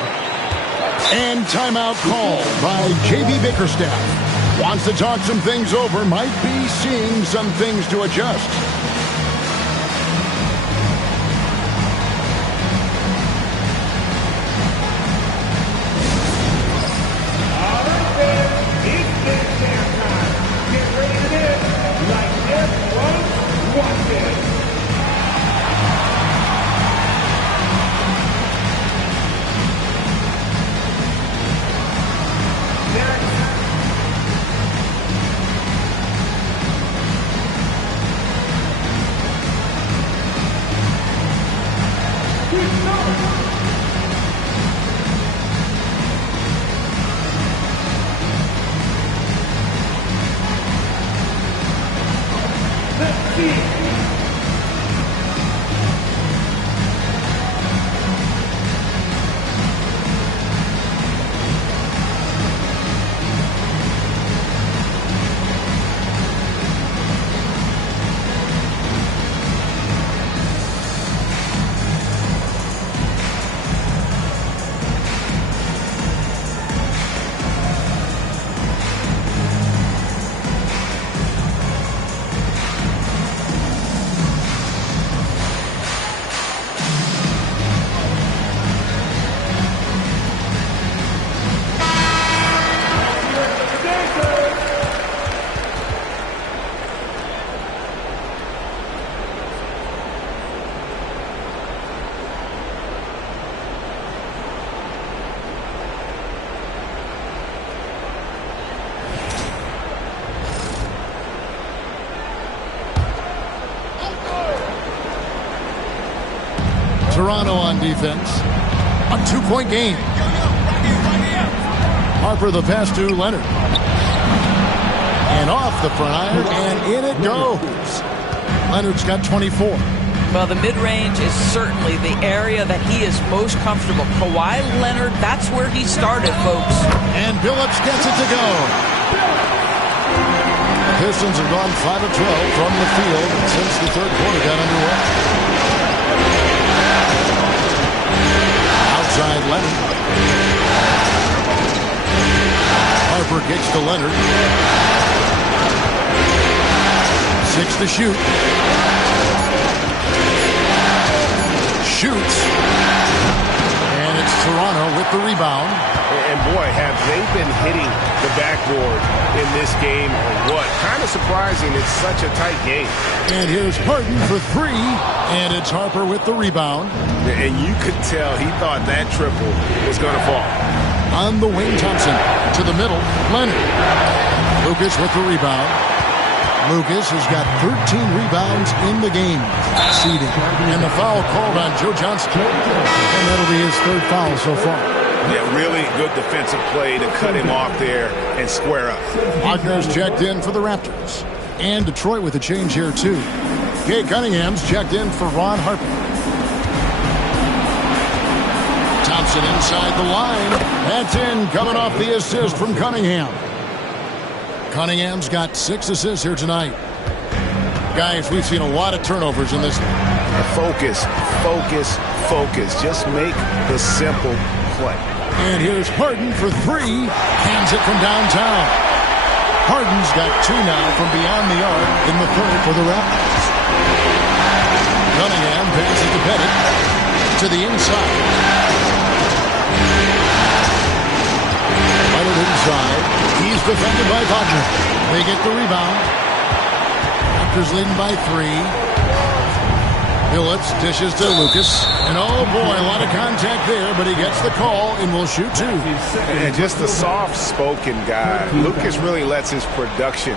And timeout called by J.B. Bickerstaff. Wants to talk some things over, might be seeing some things to adjust. Toronto on defense. A 2-point game. Harper the pass to Leonard. And off the prior, and in it goes. Leonard's got 24. Well, the mid-range is certainly the area that he is most comfortable. Kawhi Leonard, that's where he started, folks. And Billups gets it to go. Pistons have gone 5 of 12 from the field since the third quarter got underway. Outside Leonard. Harper kicks to Leonard. 6 to shoot. Shoots. And it's Toronto with the rebound. And boy, have they been hitting the backboard in this game or what? Kind of surprising. It's such a tight game. And here's Harden for 3. And it's Harper with the rebound. And you could tell he thought that triple was going to fall. On the wing, Thompson to the middle. Leonard. Lucas with the rebound. Lucas has got 13 rebounds in the game. Seeding. And the foul called on Joe Johnson. And that'll be his third foul so far. Yeah, really good defensive play to cut him off there and square up. Wagner's checked in for the Raptors. And Detroit with a change here, too. Kay Cunningham's checked in for Ron Harper. Thompson inside the line. That's in, coming off the assist from Cunningham. Cunningham's got 6 assists here tonight. Guys, we've seen a lot of turnovers in this. Focus, focus, focus. Just make the simple play. And here's Harden for 3. Hands it from downtown. Harden's got 2 now from beyond the arc in the third for the Raptors. Cunningham passes to Bennett to the inside. Leonard inside. He's defended by Wagner. They get the rebound. Raptors leading by 3. Billups dishes to Lucas. And oh boy, a lot of contact there, but he gets the call and will shoot 2. And just a soft-spoken guy. Lucas really lets his production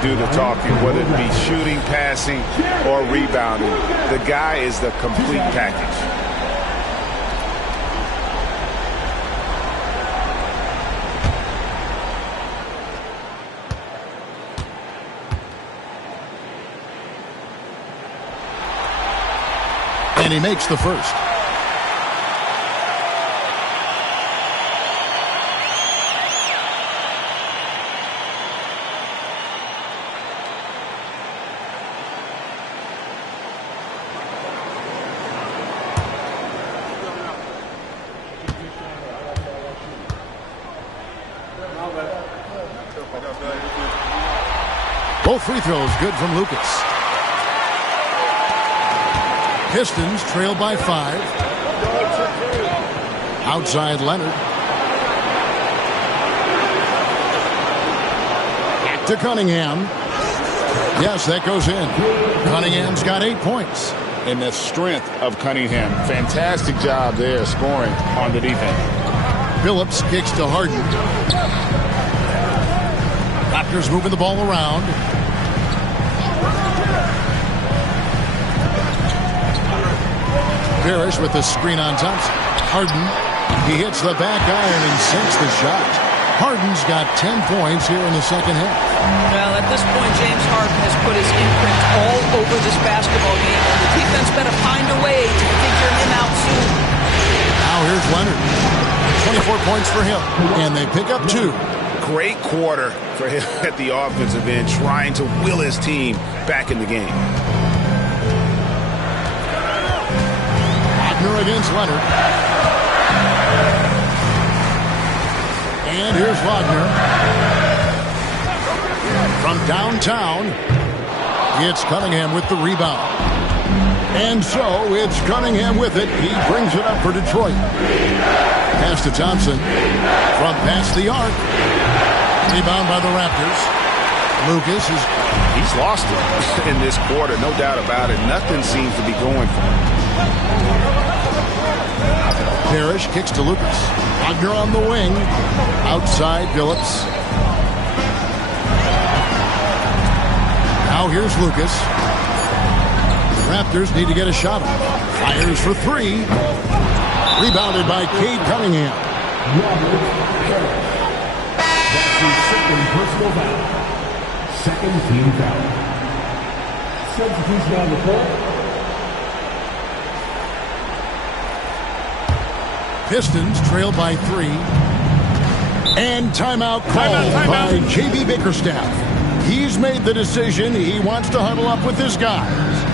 do the talking, whether it be shooting, passing, or rebounding. The guy is the complete package. And he makes the first. Both free throws good from Lucas. Pistons trail by 5. Outside Leonard. Back to Cunningham. Yes, that goes in. Cunningham's got 8 points. And the strength of Cunningham. Fantastic job there scoring on the defense. Phillips kicks to Harden. Raptors moving the ball around. Parrish with the screen on Thompson. Harden. He hits the back iron and sinks the shot. Harden's got 10 points here in the second half. Well, at this point, James Harden has put his imprint all over this basketball game, and the defense better find a way to figure him out soon. Now here's Leonard. 24 points for him, and they pick up 2. Great quarter for him at the offensive end, trying to will his team back in the game. Wagner against Leonard. And here's Wagner. From downtown, it's Cunningham with the rebound. And so it's Cunningham with it. He brings it up for Detroit. Pass to Thompson. From past the arc. Rebound by the Raptors. Lucas is... He's lost it in this quarter, no doubt about it. Nothing seems to be going for him. Parrish kicks to Lucas. Wagner on the wing. Outside Phillips. Now here's Lucas. The Raptors need to get a shot off. Fires for 3. Rebounded by Cade Cunningham. That's the second personal foul. Second team foul. Substitution on the court. Pistons trail by 3. And timeout called by J.B. Bickerstaff. He's made the decision. He wants to huddle up with his guys.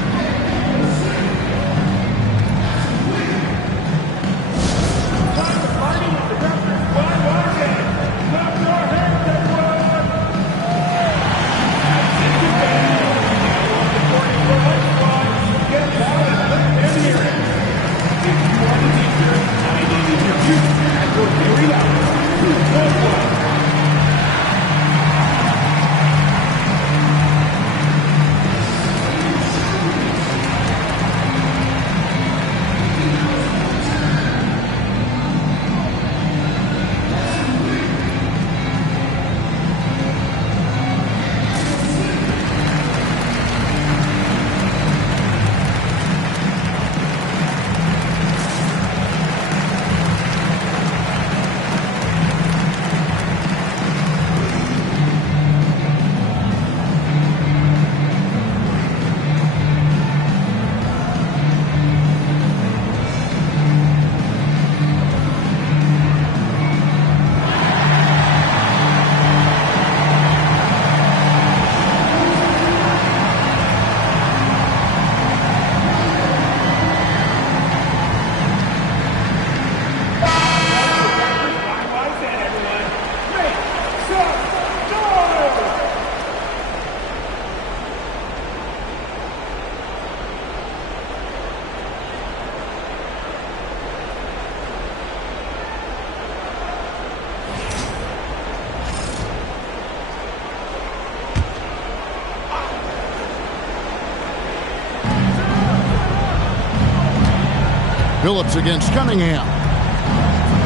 Phillips against Cunningham.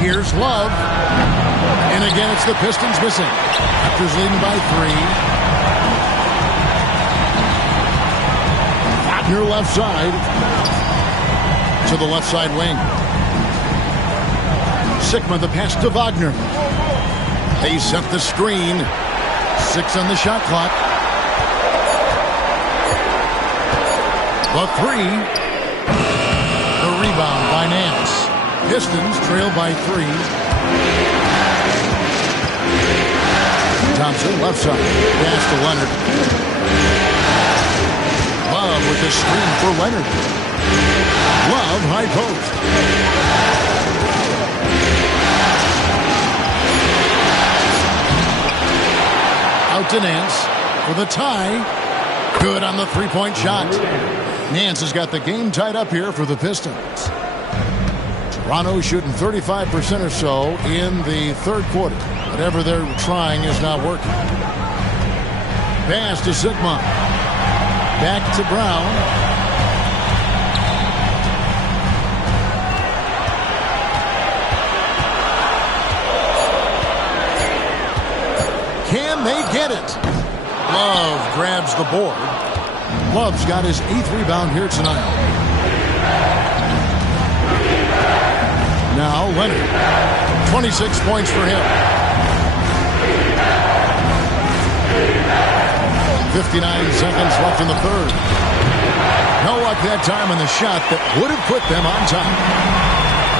Here's Love. And again, it's the Pistons missing. Raptors leading by 3. Wagner left side. To the left side wing. Sigma the pass to Wagner. They set the screen. 6 on the shot clock. The 3. The rebound by Nance. Pistons trail by 3. Thompson left side. Pass to Leonard. Love with the screen for Leonard. Love high post. Out to Nance. for the tie. Good on the three-point shot. Nance has got the game tied up here for the Pistons. Toronto shooting 35% or so in the third quarter. Whatever they're trying is not working. Pass to Sigma. Back to Brown. Can they get it? Love grabs the board. Love's got his 8th rebound here tonight. Now Leonard. 26 points for him. 59 seconds left in the third. No luck that time on the shot that would have put them on top.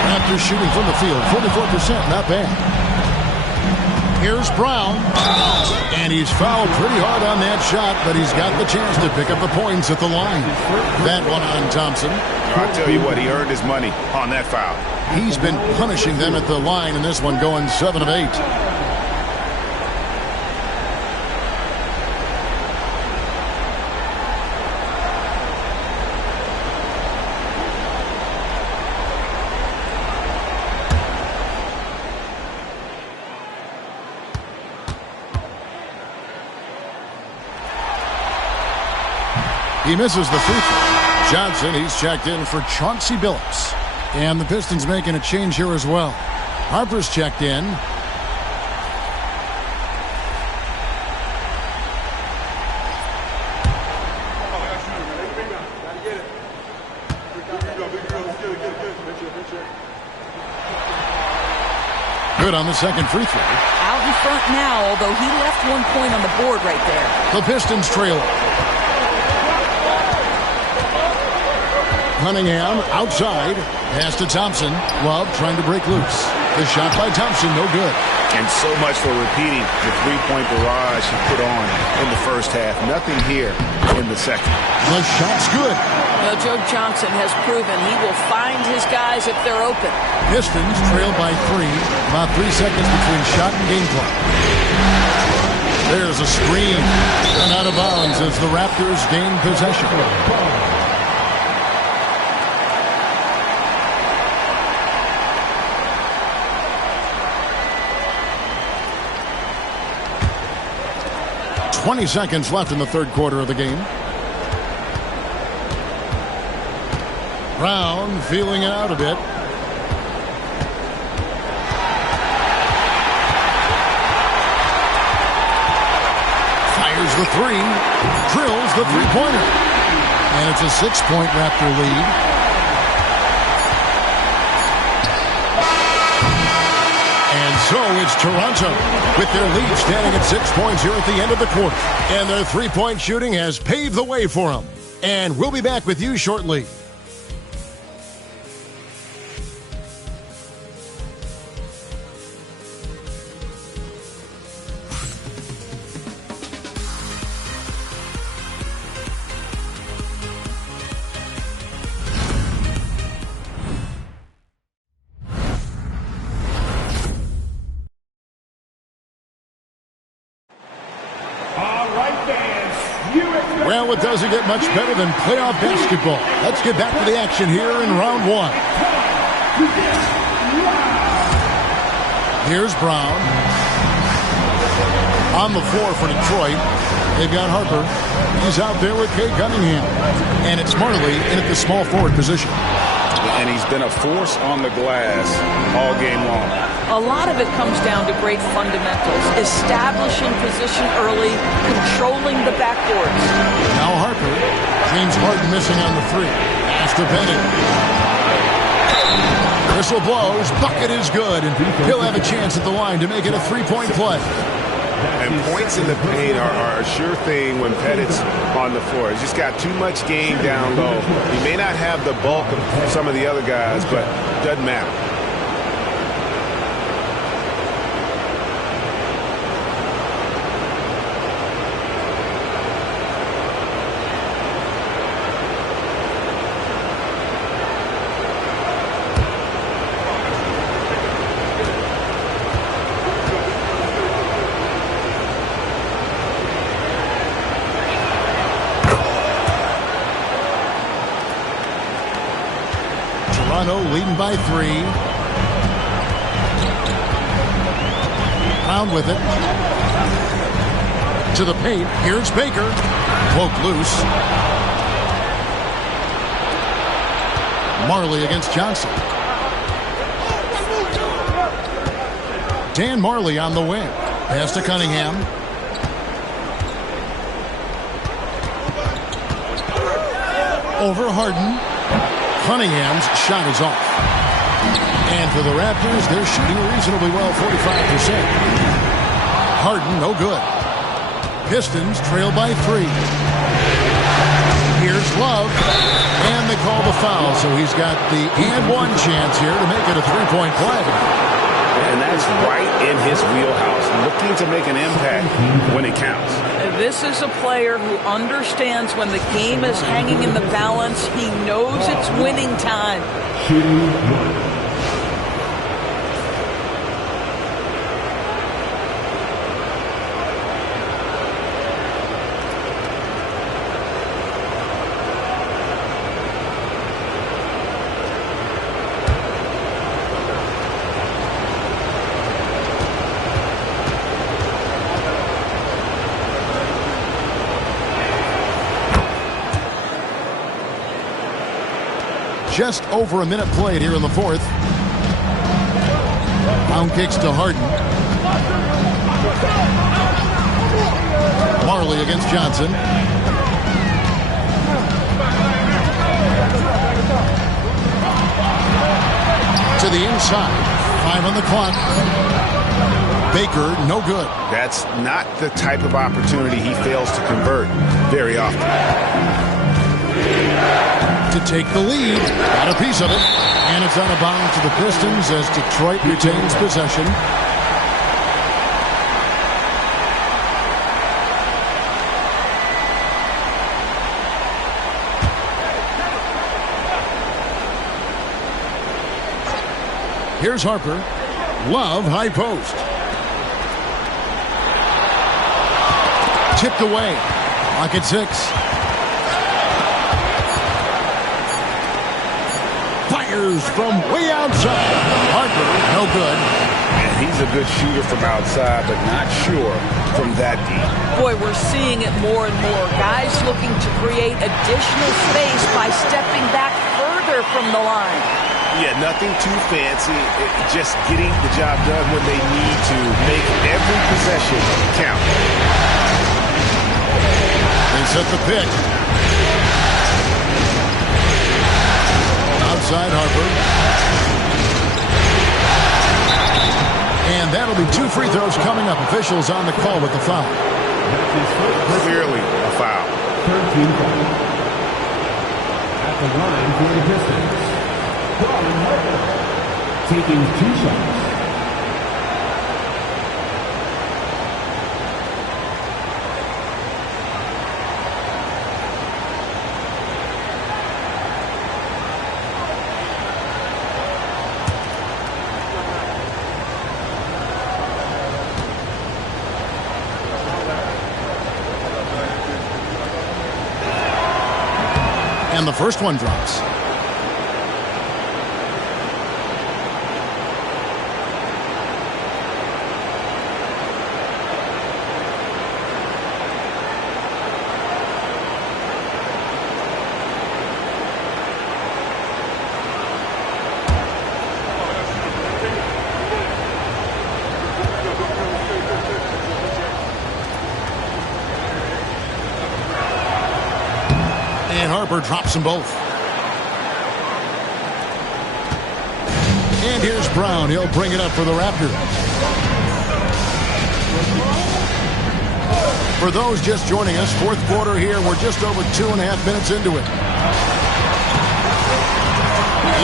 Raptors shooting from the field, 44%, not bad. Here's Brown, and he's fouled pretty hard on that shot, but he's got the chance to pick up the points at the line. That one on Thompson. I'll tell you what, he earned his money on that foul. He's been punishing them at the line in this one, going 7 of 8. He misses the free throw. Johnson, he's checked in for Chauncey Billups. And the Pistons making a change here as well. Harper's checked in. Good on the second free throw. Out in front now, although he left 1 point on the board right there. The Pistons trail. Cunningham outside. Pass to Thompson. Love trying to break loose. The shot by Thompson, no good. And so much for repeating the three-point barrage he put on in the first half. Nothing here in the second. The shot's good. Well, Joe Johnson has proven he will find his guys if they're open. Pistons trail by 3. About 3 seconds between shot and game clock. There's a screen. And out of bounds as the Raptors gain possession. 20 seconds left in the third quarter of the game. Brown feeling it out a bit. Fires the three. Drills the three-pointer. And it's a 6-point Raptor lead. And so it's Toronto with their lead standing at 6 points here at the end of the quarter. And their three-point shooting has paved the way for them. And we'll be back with you shortly. Well, it doesn't get much better than playoff basketball. Let's get back to the action here in round one. Here's Brown. On the floor for Detroit. They've got Harper. He's out there with Kay Cunningham. And it's Marley in at the small forward position. And he's been a force on the glass all game long. A lot of it comes down to great fundamentals, establishing position early, controlling the backboards. Now Harper. James Harden missing on the three. Pass to Bennett. Whistle blows. Bucket is good. And he'll have a chance at the line to make it a three-point play. And points in the paint are a sure thing when Pettit's on the floor. He's just got too much game down low. He may not have the bulk of some of the other guys, but it doesn't matter. Toronto leading by 3. Brown with it. To the paint. Here's Baker. Poked loose. Marley against Johnson. Dan Marley on the wing. Pass to Cunningham. Over Harden. Cunningham's shot is off. And for the Raptors, they're shooting reasonably well, 45%. Harden, no good. Pistons trail by 3. Here's Love. And they call the foul, so he's got the and one chance here to make it a three-point play. And that's right in his wheelhouse, looking to make an impact when it counts. This is a player who understands when the game is hanging in the balance. He knows it's winning time. Just over a minute played here in the fourth. Brown kicks to Harden. Marley against Johnson. To the inside. 5 on the clock. Baker, no good. That's not the type of opportunity he fails to convert very often. To take the lead. Got a piece of it. And it's out of bounds to the Pistons as Detroit retains possession. Here's Harper. Love, high post. Tipped away. Clock at 6. From way outside. Harper, no good. And he's a good shooter from outside, but not sure from that deep. Boy, we're seeing it more and more. Guys looking to create additional space by stepping back further from the line. Yeah, nothing too fancy. Just getting the job done when they need to make every possession count. They set the pick. Outside Harper. And that'll be 2 free throws coming up. Officials on the call with the foul. Clearly a foul. 13 foul. At the line for the Pistons. Taking 2 shots. And the first one drops. And Harper drops them both. And here's Brown. He'll bring it up for the Raptors. For those just joining us, fourth quarter here. We're just over 2.5 minutes into it.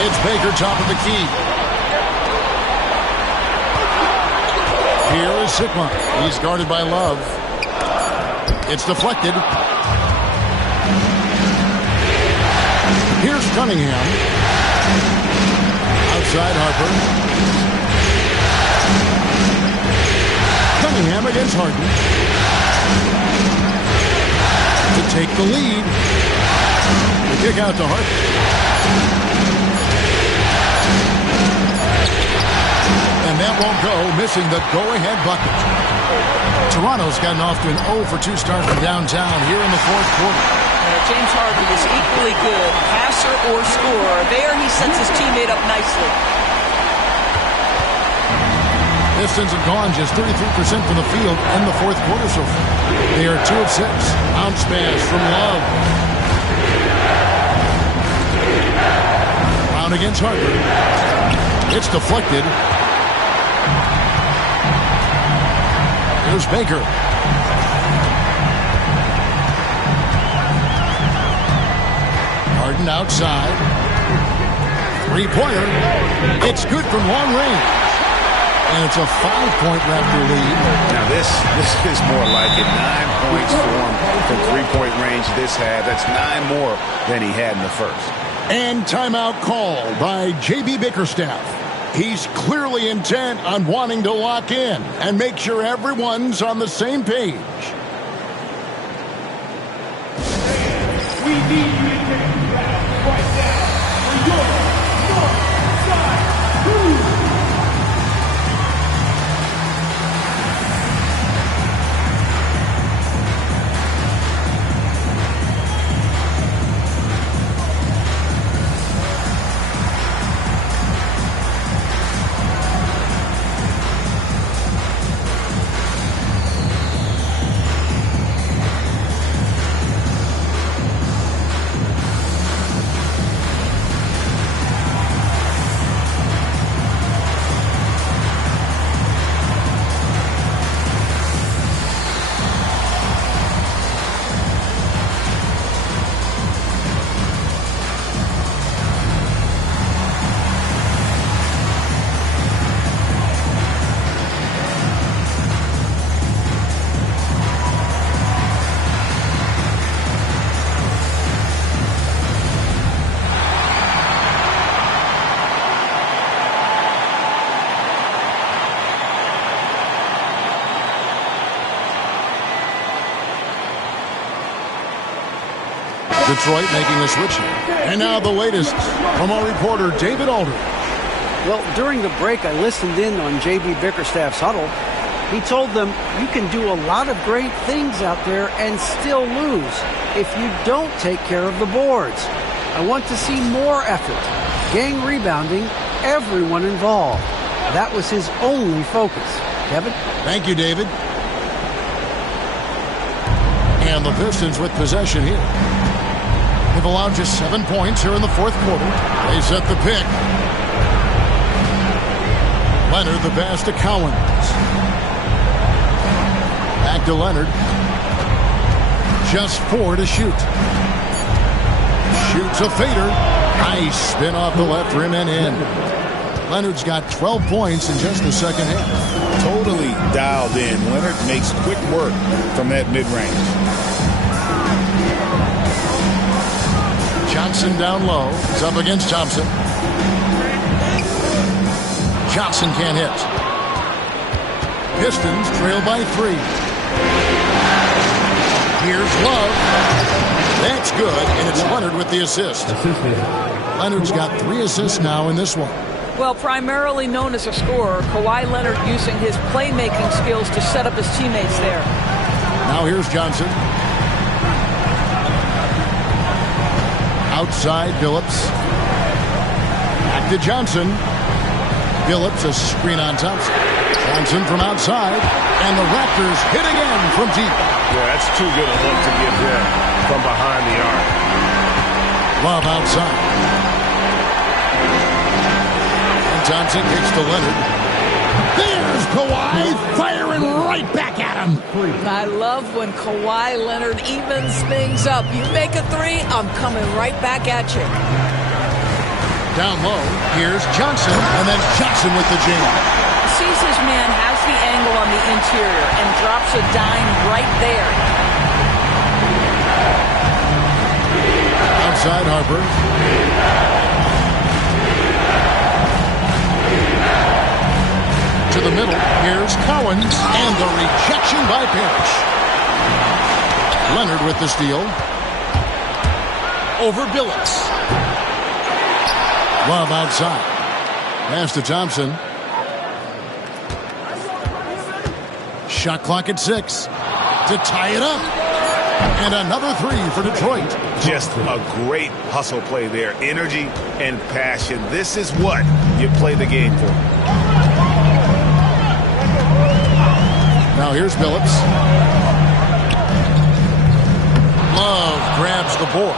It's Baker, top of the key. Here is Sigma. He's guarded by Love. It's deflected. Here's Cunningham. Outside Harper. Cunningham against Harden. To take the lead. The kick out to Harper. that won't go, missing the go-ahead bucket. Toronto's gotten off to an 0 for 2 start from downtown here in the fourth quarter. James Harden is equally good, passer or scorer. There he sets his teammate up nicely. Pistons have gone just 33% from the field in the fourth quarter so far. They are 2 of 6. Bounce pass from Love. Brown against Harper. It's deflected. Here's Baker. Harden outside. Three-pointer. It's good from long range. And it's a 5-point Raptor lead. Now this is more like it. 9 points for him from three-point range this half. That's 9 more than he had in the first. And timeout called by J.B. Bickerstaff. He's clearly intent on wanting to lock in and make sure everyone's on the same page. We need you to take the ground right now for your North Side Crew. Detroit making a switch here. And now the latest from our reporter, David Aldridge. Well, during the break, I listened in on J.B. Bickerstaff's huddle. He told them, you can do a lot of great things out there and still lose if you don't take care of the boards. I want to see more effort, gang rebounding, everyone involved. That was his only focus. Kevin? Thank you, David. And the Pistons with possession here. They've allowed just 7 points here in the fourth quarter. They set the pick. Leonard the pass to Cowens. Back to Leonard. Just 4 to shoot. Shoots a fader. Nice spin off the left rim and in. Leonard's got 12 points in just the second half. Totally dialed in. Leonard makes quick work from that mid-range. Johnson down low. It's up against Thompson. Johnson can't hit. Pistons trail by 3. Here's Love. That's good, and it's Leonard with the assist. Leonard's got 3 assists now in this one. Well, primarily known as a scorer, Kawhi Leonard using his playmaking skills to set up his teammates there. Now here's Johnson. Outside, Billups. Back to Johnson. Billups, a screen on Thompson. Johnson from outside. And the Raptors hit again from deep. Yeah, that's too good a look to give them from behind the arc. Love outside. And Thompson kicks to Leonard. There's Kawhi firing right back at him. I love when Kawhi Leonard evens things up. You make a 3, I'm coming right back at you. Down low, here's Johnson, and then Johnson with the jam. Sees his man has the angle on the interior and drops a dime right there. Outside Harper. To the middle, here's Cowens, and the rejection by Parrish. Leonard with the steal. Over Billups. Love outside. Pass to Thompson. Shot clock at 6 to tie it up. And another 3 for Detroit. Just a great hustle play there. Energy and passion. This is what you play the game for. Now here's Billups. Love grabs the board.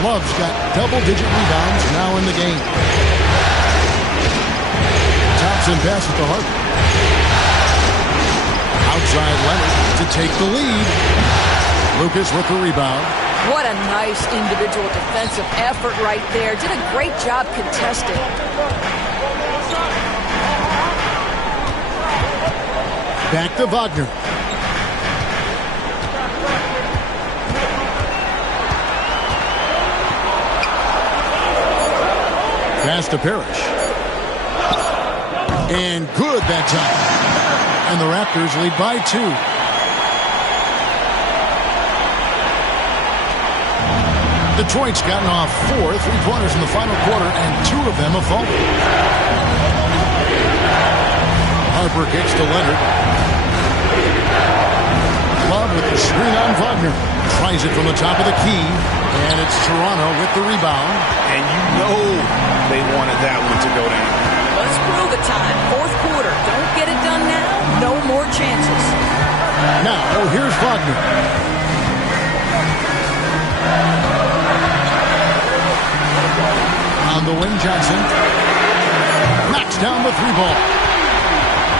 Love's got double-digit rebounds now in the game. Thompson passes to Harper. Outside Leonard to take the lead. Lucas with the rebound. What a nice individual defensive effort right there. Did a great job contesting. Back to Wagner. Pass to Parrish. And good that time. And the Raptors lead by 2. Detroit's gotten off 4 3-pointers in the final quarter, and 2 of them have fallen. Harper kicks to Leonard. Love with the screen on Wagner. Tries it from the top of the key, and it's Toronto with the rebound. And you know they wanted that one to go down. Let's screw the time. 4th quarter. Don't get it done now. No more chances. Now, here's Wagner. On the wing, Johnson knocks down the 3-ball.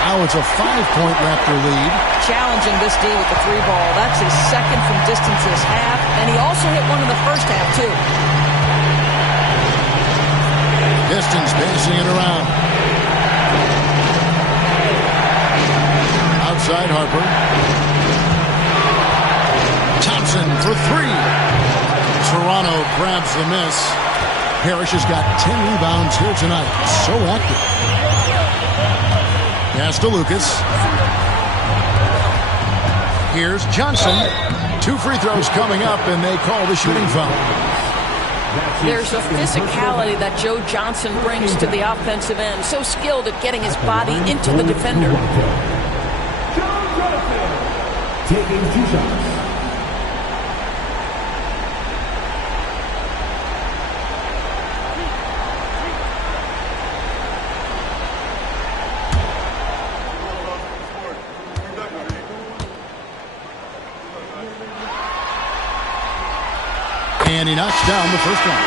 Now it's a 5-point Raptor lead. Challenging this D with the 3-ball. That's his 2nd from distance this half, and he also hit one in the first half, too. Pistons passing it around. Outside Harper. Thompson for 3. Toronto grabs the miss. Parrish has got 10 rebounds here tonight. So active. Pass to Lucas. Here's Johnson. 2 free throws coming up, and they call the shooting foul. There's a physicality that Joe Johnson brings to the offensive end. So skilled at getting his body into the defender. Taking 2 shots. And he knocks down the first one.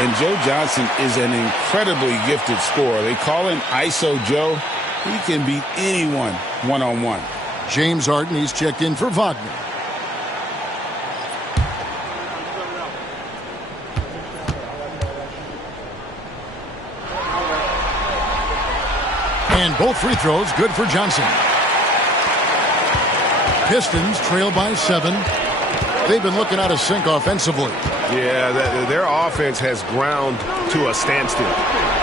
And Joe Johnson is an incredibly gifted scorer. They call him ISO Joe. He can beat anyone one-on-one. James Harden, he's checked in for Wagner. And both free throws good for Johnson. Pistons trail by 7. They've been looking out of sync offensively. Yeah, their offense has ground to a standstill.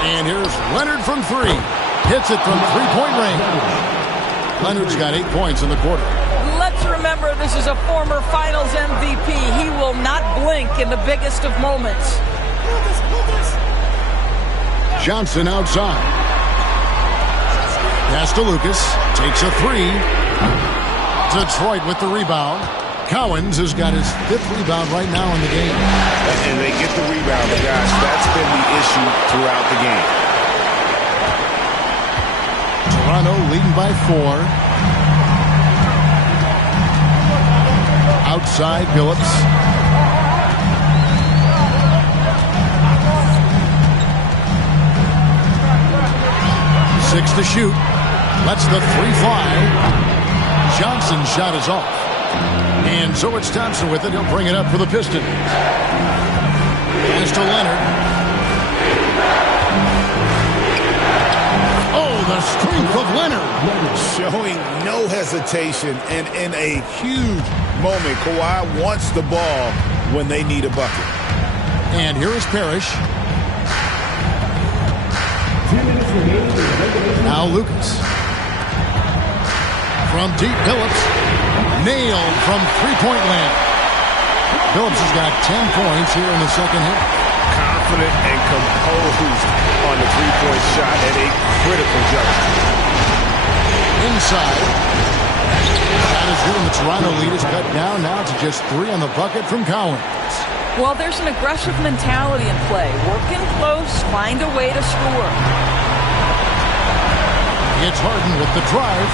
And here's Leonard from 3. Hits it from 3-point range. Leonard's got 8 points in the quarter. Let's remember this is a former Finals MVP. He will not blink in the biggest of moments. Johnson outside. Pass to Lucas. Takes a 3. Detroit with the rebound. Cowens has got his 5th rebound right now in the game. And they get the rebound, but gosh, that's been the issue throughout the game. Toronto leading by 4. Outside Billups. Six to shoot. Lets the 3 fly. Johnson's shot is off. And so it's Thompson with it. He'll bring it up for the Pistons. Pass to Leonard. Oh, the strength of Leonard. Showing no hesitation, and in a huge moment, Kawhi wants the ball when they need a bucket. And here is Parrish. 2 minutes remaining. Now Lucas. From deep, Billups. Nailed from 3-point land. Billups has got 10 points here in the second half. Confident and composed on the 3-point shot at a critical juncture. Inside. That is good, and the Toronto lead is cut down now to just 3 on the bucket from Collins. Well, there's an aggressive mentality in play. Working close, find a way to score. It's Harden with the drive.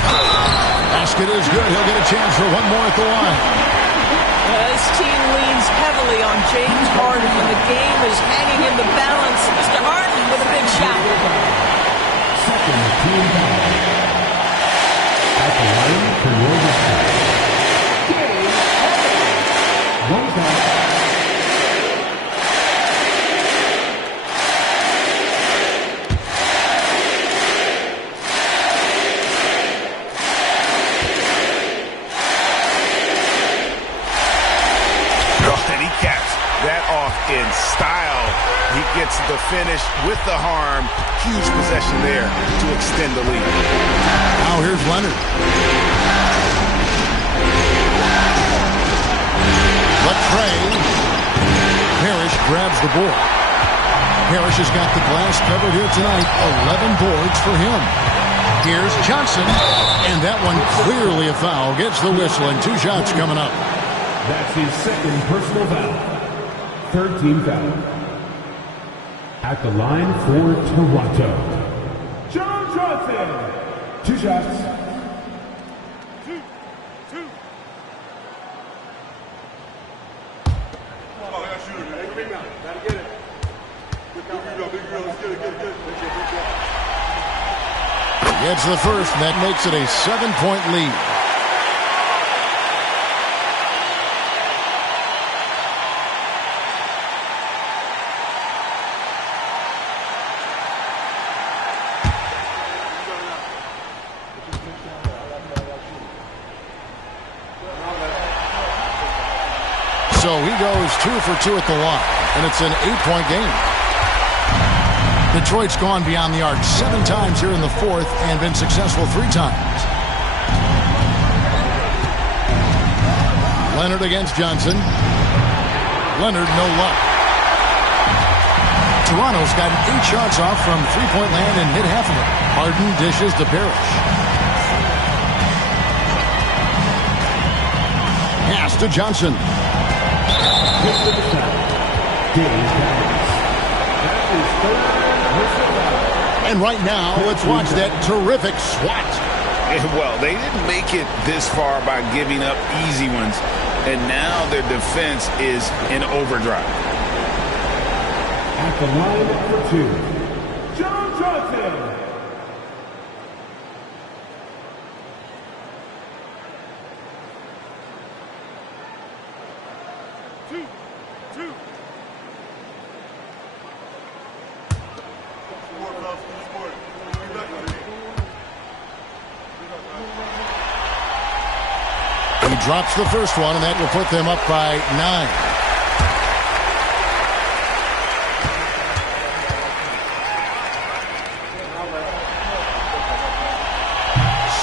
Basket is good. He'll get a chance for one more at the line. This team leans heavily on James Harden when the game is hanging in the balance. Mr. Harden with a big shot. Second team foul. At the line for Warriors. James Harden. One foul. In style, he gets the finish with the harm. Huge possession there to extend the lead. Now here's Leonard. Latrey. Parrish grabs the board. Parrish has got the glass covered here tonight. 11 boards for him. Here's Johnson, and that one clearly a foul. Gets the whistle, and 2 shots coming up. That's his second personal foul. Third team foul. At the line for Toronto. John Johnson. 2 shots. 2. Oh, I got shooter, man. Big rebound. Gotta get it. Big rebound. Let's get it. Gets the first, and that makes it a 7-point lead. So he goes 2 for 2 at the line, and it's an 8-point game. Detroit's gone beyond the arc 7 times here in the 4th and been successful 3 times. Leonard against Johnson. Leonard, no luck. Toronto's got 8 shots off from three-point land and hit half of it. Harden dishes to Parrish. Pass to Johnson. And right now, let's watch that terrific swat. Well, they didn't make it this far by giving up easy ones, and now their defense is in overdrive. At the line for 2, John Johnson. He drops the first one, and that will put them up by 9.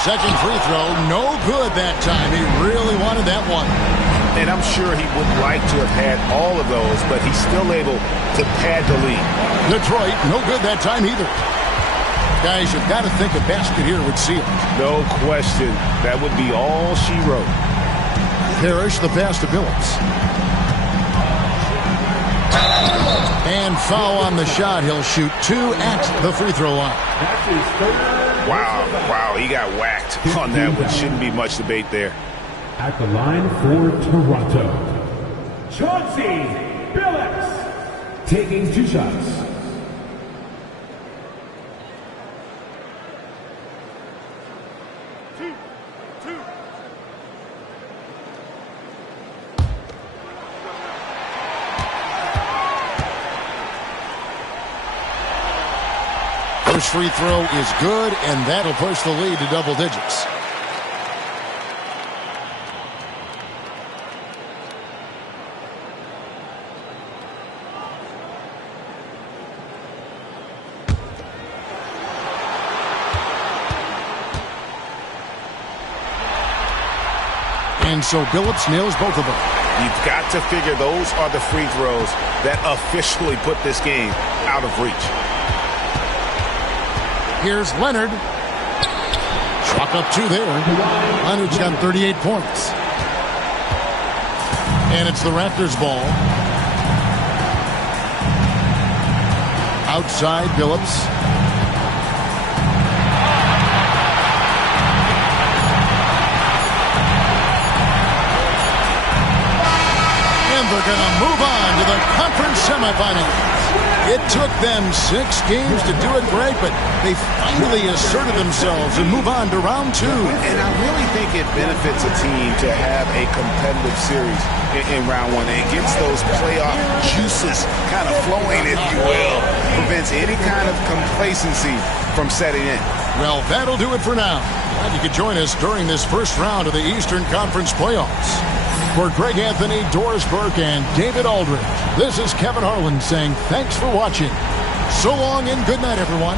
Second free throw, no good that time. He really wanted that one. And I'm sure he would like to have had all of those, but he's still able to pad the lead. Detroit, no good that time either. Guys, you've got to think a basket here would seal it. No question. That would be all she wrote. Parrish, the pass to Billups. And foul on the shot. He'll shoot 2 at the free throw line. Wow, he got whacked on that one. Shouldn't be much debate there. At the line for Toronto, Chauncey Billups taking 2 shots. First free throw is good, and that'll push the lead to double digits. And so Billups nails both of them. You've got to figure those are the free throws that officially put this game out of reach. Here's Leonard. Chalk up 2 there. Leonard's got 38 points. And it's the Raptors ball. Outside, Billups. And they're going to move on to the conference semifinals. It took them 6 games to do it, Greg, but they finally asserted themselves and move on to round 2. And I really think it benefits a team to have a competitive series in round 1. It gets those playoff juices kind of flowing, if you will. Prevents any kind of complacency from setting in. Well, that'll do it for now. Glad you could join us during this first round of the Eastern Conference playoffs. For Greg Anthony, Doris Burke, and David Aldridge, this is Kevin Harlan saying thanks for watching. So long and good night, everyone.